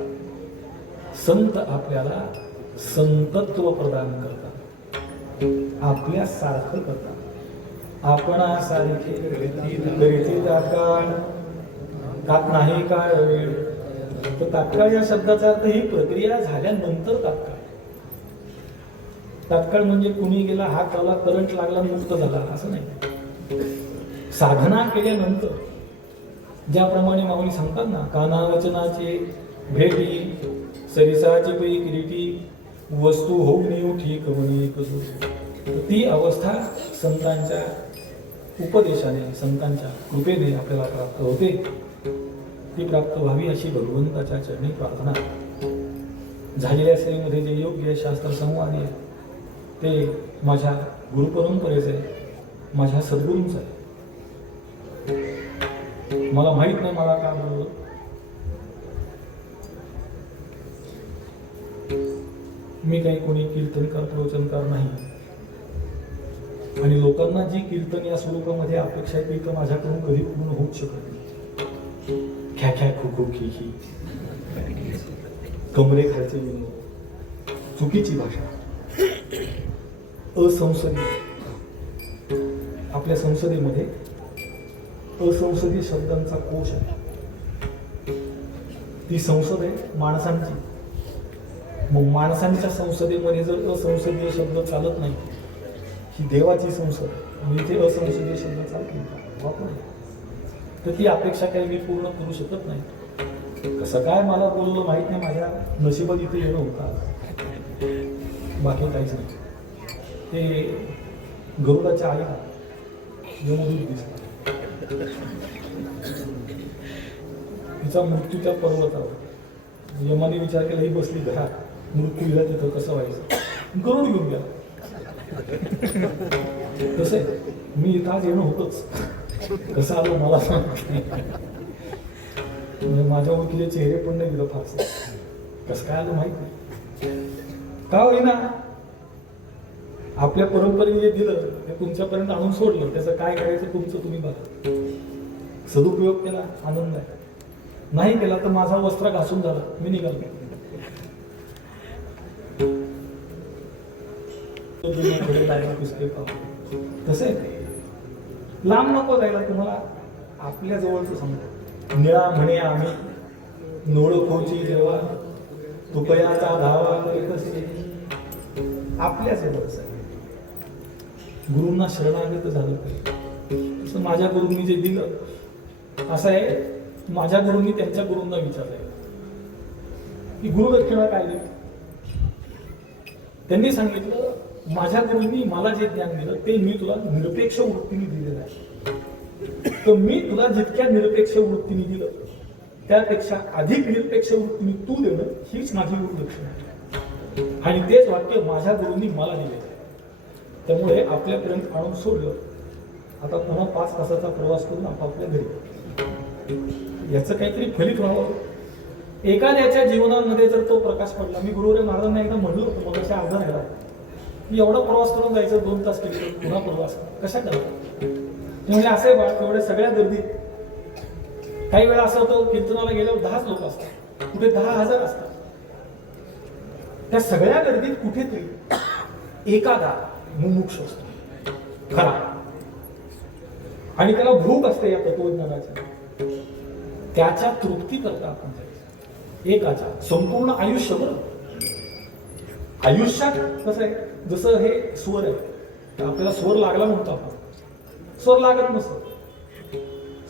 संत आपल्याला संतत्व प्रदान करतात, आपल्या सारखं करतात. आपणासारखे करीती तात्काळ, कात नाही काळ वेळ. तर तात्काळ या शब्दाचा अर्थ ही प्रक्रिया झाल्यानंतर तात्काळ. तात्काळ म्हणजे कुणी गेला, हात आला, करंट लागला, मुक्त झाला असं नाही. साधना केल्यानंतर ज्याप्रमाणे माऊली सांगतात ना, कानावचनाचे भेटी, सरिसाची पै किरीटी, वस्तू होऊन उठी कवनी कसो. ती अवस्था संतांच्या उपदेशाने, संतांच्या कृपेने आपल्याला प्राप्त होते. ती प्राप्त व्हावी अशी भगवंताच्या चरणी प्रार्थना. झालेल्या सेवेमध्ये जे योग्य शास्त्र संवाद आहे ते माझ्या गुरुपरंपरेचे आहे, माझ्या सद्गुरूंचं आहे. मला माहित नाही मला का बोललं, मी काही कोणी कीर्तनकार प्रवचनकार नाही, आणि लोकांना जी कीर्तन या स्वरूपामध्ये अपेक्षा आहे ती माझ्याकडून कधी पूर्ण होऊच शकत नाही. ख्या ख्या खो खो खी खी, कमरे खालचे विनोद, चुकीची भाषा, असंसदीय. आपल्या संसदेमध्ये असंसदीय शब्दांचा कोश आहे. ती संसद आहे माणसांची. मग माणसांच्या संसदेमध्ये जर असंसदीय शब्द चालत नाही, ही देवाची संसद, मी ते असंसदीय शब्द चालतील वापर, तर ती अपेक्षा काही मी पूर्ण करू शकत नाही. कसं काय मला बोललं माहित नाही, माझ्या नशिबात इथे येणं होता, बाकी काहीच नाही. ते गरुडाच्या आईला यमदूत दिसला. तिचा मृत्यू त्या पर्वतावर. यमाने विचार केला, ही बसली घरात, मृत्यू दिला तिथं कसं व्हायचं, गरुड घेऊन गेला. कसं आहे, मी इथं आज येणं होतच, कसं आलो मला सांग. म्हणजे माझ्या ओळखीचे चेहरे पण नाही दिलं फारसे, कसं काय आलं माहित नाही. का होईना आपल्या परंपरेने जे दिलं ते तुमच्यापर्यंत आणून सोडलं, त्याचं काय करायचं तुमचं तुम्ही बघा. सदुपयोग केला आनंद आहे, नाही केला तर माझा वस्त्र घासून झाला, मी निघालो. तसे लांब नको जायला, तुम्हाला आपल्या जवळच सांगतो. निळा म्हणे आम्ही नोळखोची जेव्हा तुपयाचा धावा कसे, आपल्या जवळच आहे. गुरूंना शरणागत झालं पाहिजे. तसं माझ्या गुरूंनी जे दिलं असं आहे, माझ्या गुरूंनी त्यांच्या गुरूंना विचारलंय की गुरुदक्षिणा काय दिली. त्यांनी सांगितलं, माझ्या गुरूंनी मला जे ज्ञान दिलं ते मी तुला निरपेक्ष वृत्तीने दिलेलं आहे, तर मी तुला जितक्या निरपेक्ष वृत्तीने दिलं त्यापेक्षा अधिक निरपेक्ष वृत्तीने तू देणं हीच माझी गुरुदक्षिणा आहे. आणि तेच वाक्य माझ्या गुरूंनी मला दिले. त्यामुळे आपल्यापर्यंत आणून सोडलं. आता पुन्हा 5 तासाचा प्रवास करून आपापल्या घरी. याचं काहीतरी फलित व्हावं. एखाद्याच्या जीवनामध्ये जर तो प्रकाश पडला, मी गुरुदेव महाराजांना एकदा म्हणलो होतो मग अशा अर्धा राहिला की एवढा प्रवास करून जायचं, 2 तास केलं, पुन्हा प्रवास कशा करा. म्हणजे असे बाळ तेवढ्या सगळ्या गर्दीत काही वेळा असं होतं, कीर्तनाला गेल्यावर 10च लोक असतात, कुठे 10,000 असतात. त्या सगळ्या गर्दीत कुठेतरी एखादा मुमुक्ष असतो खरा, आणि त्याला भूक असते या तत्वज्ञानाच्या. त्याच्या तृप्ती करता आपण जायचं. एकाच्या संपूर्ण आयुष्यभर. आयुष्यात कसं आहे, जसं हे स्वर आहे, आपल्याला स्वर लागला म्हणतो आपण, स्वर लागत नसतो.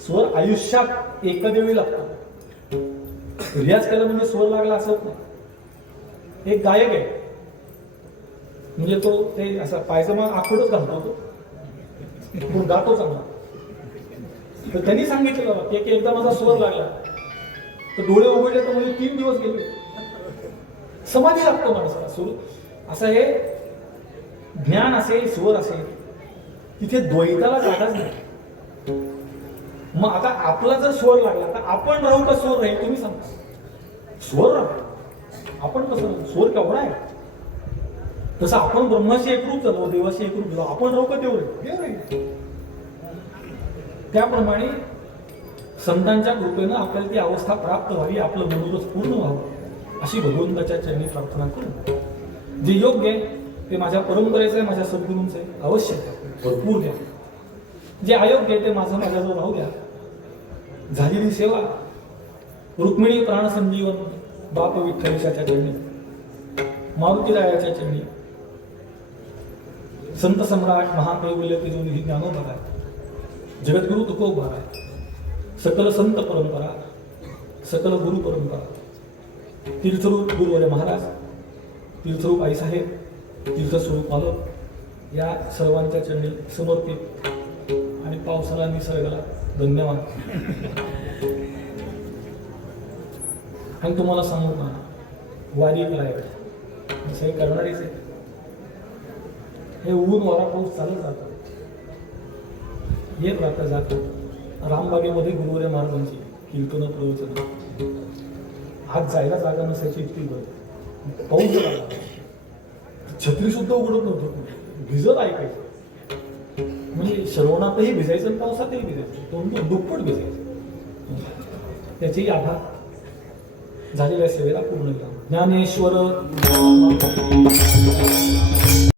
स्वर आयुष्यात एखाद्या लागतो. रियाज केला म्हणजे स्वर लागला असं नाही. एक गायक आहे, म्हणजे तो ते असा पायजमा आखूडच घालतो, तो गातो चांगला. तर त्यांनी सांगितलं की एकदा माझा स्वर लागला तर डोळे उघडले तर म्हणजे 3 दिवस गेले. समाधी लागतो माणसाला. सुरू असं हे ज्ञान असेल, स्वर असेल, तिथे द्वैताला जागाच नाही. मग आता आपला जर स्वर लागला तर आपण राहू का स्वर राहील, तुम्ही सांगा. स्वर राहू, आपण कसं, स्वर केवढा आहे. तसं आपण ब्रह्माशी एकरूप झालो, देवाशी एकरूप झालो, आपण राहू का तेवढे. त्याप्रमाणे संतांच्या कृपेनं आपल्याला ती अवस्था प्राप्त व्हावी, आपलं मनोरथ पूर्ण व्हावं अशी भगवंताच्या चरणी प्रार्थना करू. जे योग्य आहे ते माझ्या परंपरेचं आहे, माझ्या सद्गुरूंचं आहे, अवश्य भरपूर द्या. जे अयोग्य आहे ते माझ्याजवळ राहू द्या. झालेली सेवा रुक्मिणी प्राण संजीवन बाप विठ्ठलेशाच्या चरणी, मारुतीरायाच्या चरणी, संत सम्राट महाकैवल्य तेजोनिधी ज्ञानोबा, जगद्गुरु तुकोबा, सकल संत परंपरा, सकल गुरु परंपरा, तीर्थरूप गुरुवर्य महाराज, तीर्थरूप आईसाहेब, तीर्थस्वरूप मालक या सर्वांच्या चरणी समर्पित आणि पावसाला निसर्गाला धन्यवाद. आणि तुम्हाला सांगू ना, वारी करायला असं हे करणारीच आहे. हे ऊन वारा पाऊस चालत राहतो, येत राहता जातो. रामबागेमध्ये गुरुवर्य महाराजांची कीर्तन प्रवचन, आज जायला जागा नसायची इतकी बरं. पाऊस लागला, छत्री सुद्धा उघडत नव्हतं, भिजत ऐकायचं. म्हणजे श्रवणातही भिजायचं आणि पावसातही भिजायचं, दोन दुप्पट भिजायचं. त्याची आभार झालेल्या सेवेला पूर्ण केला. ज्ञानेश्वर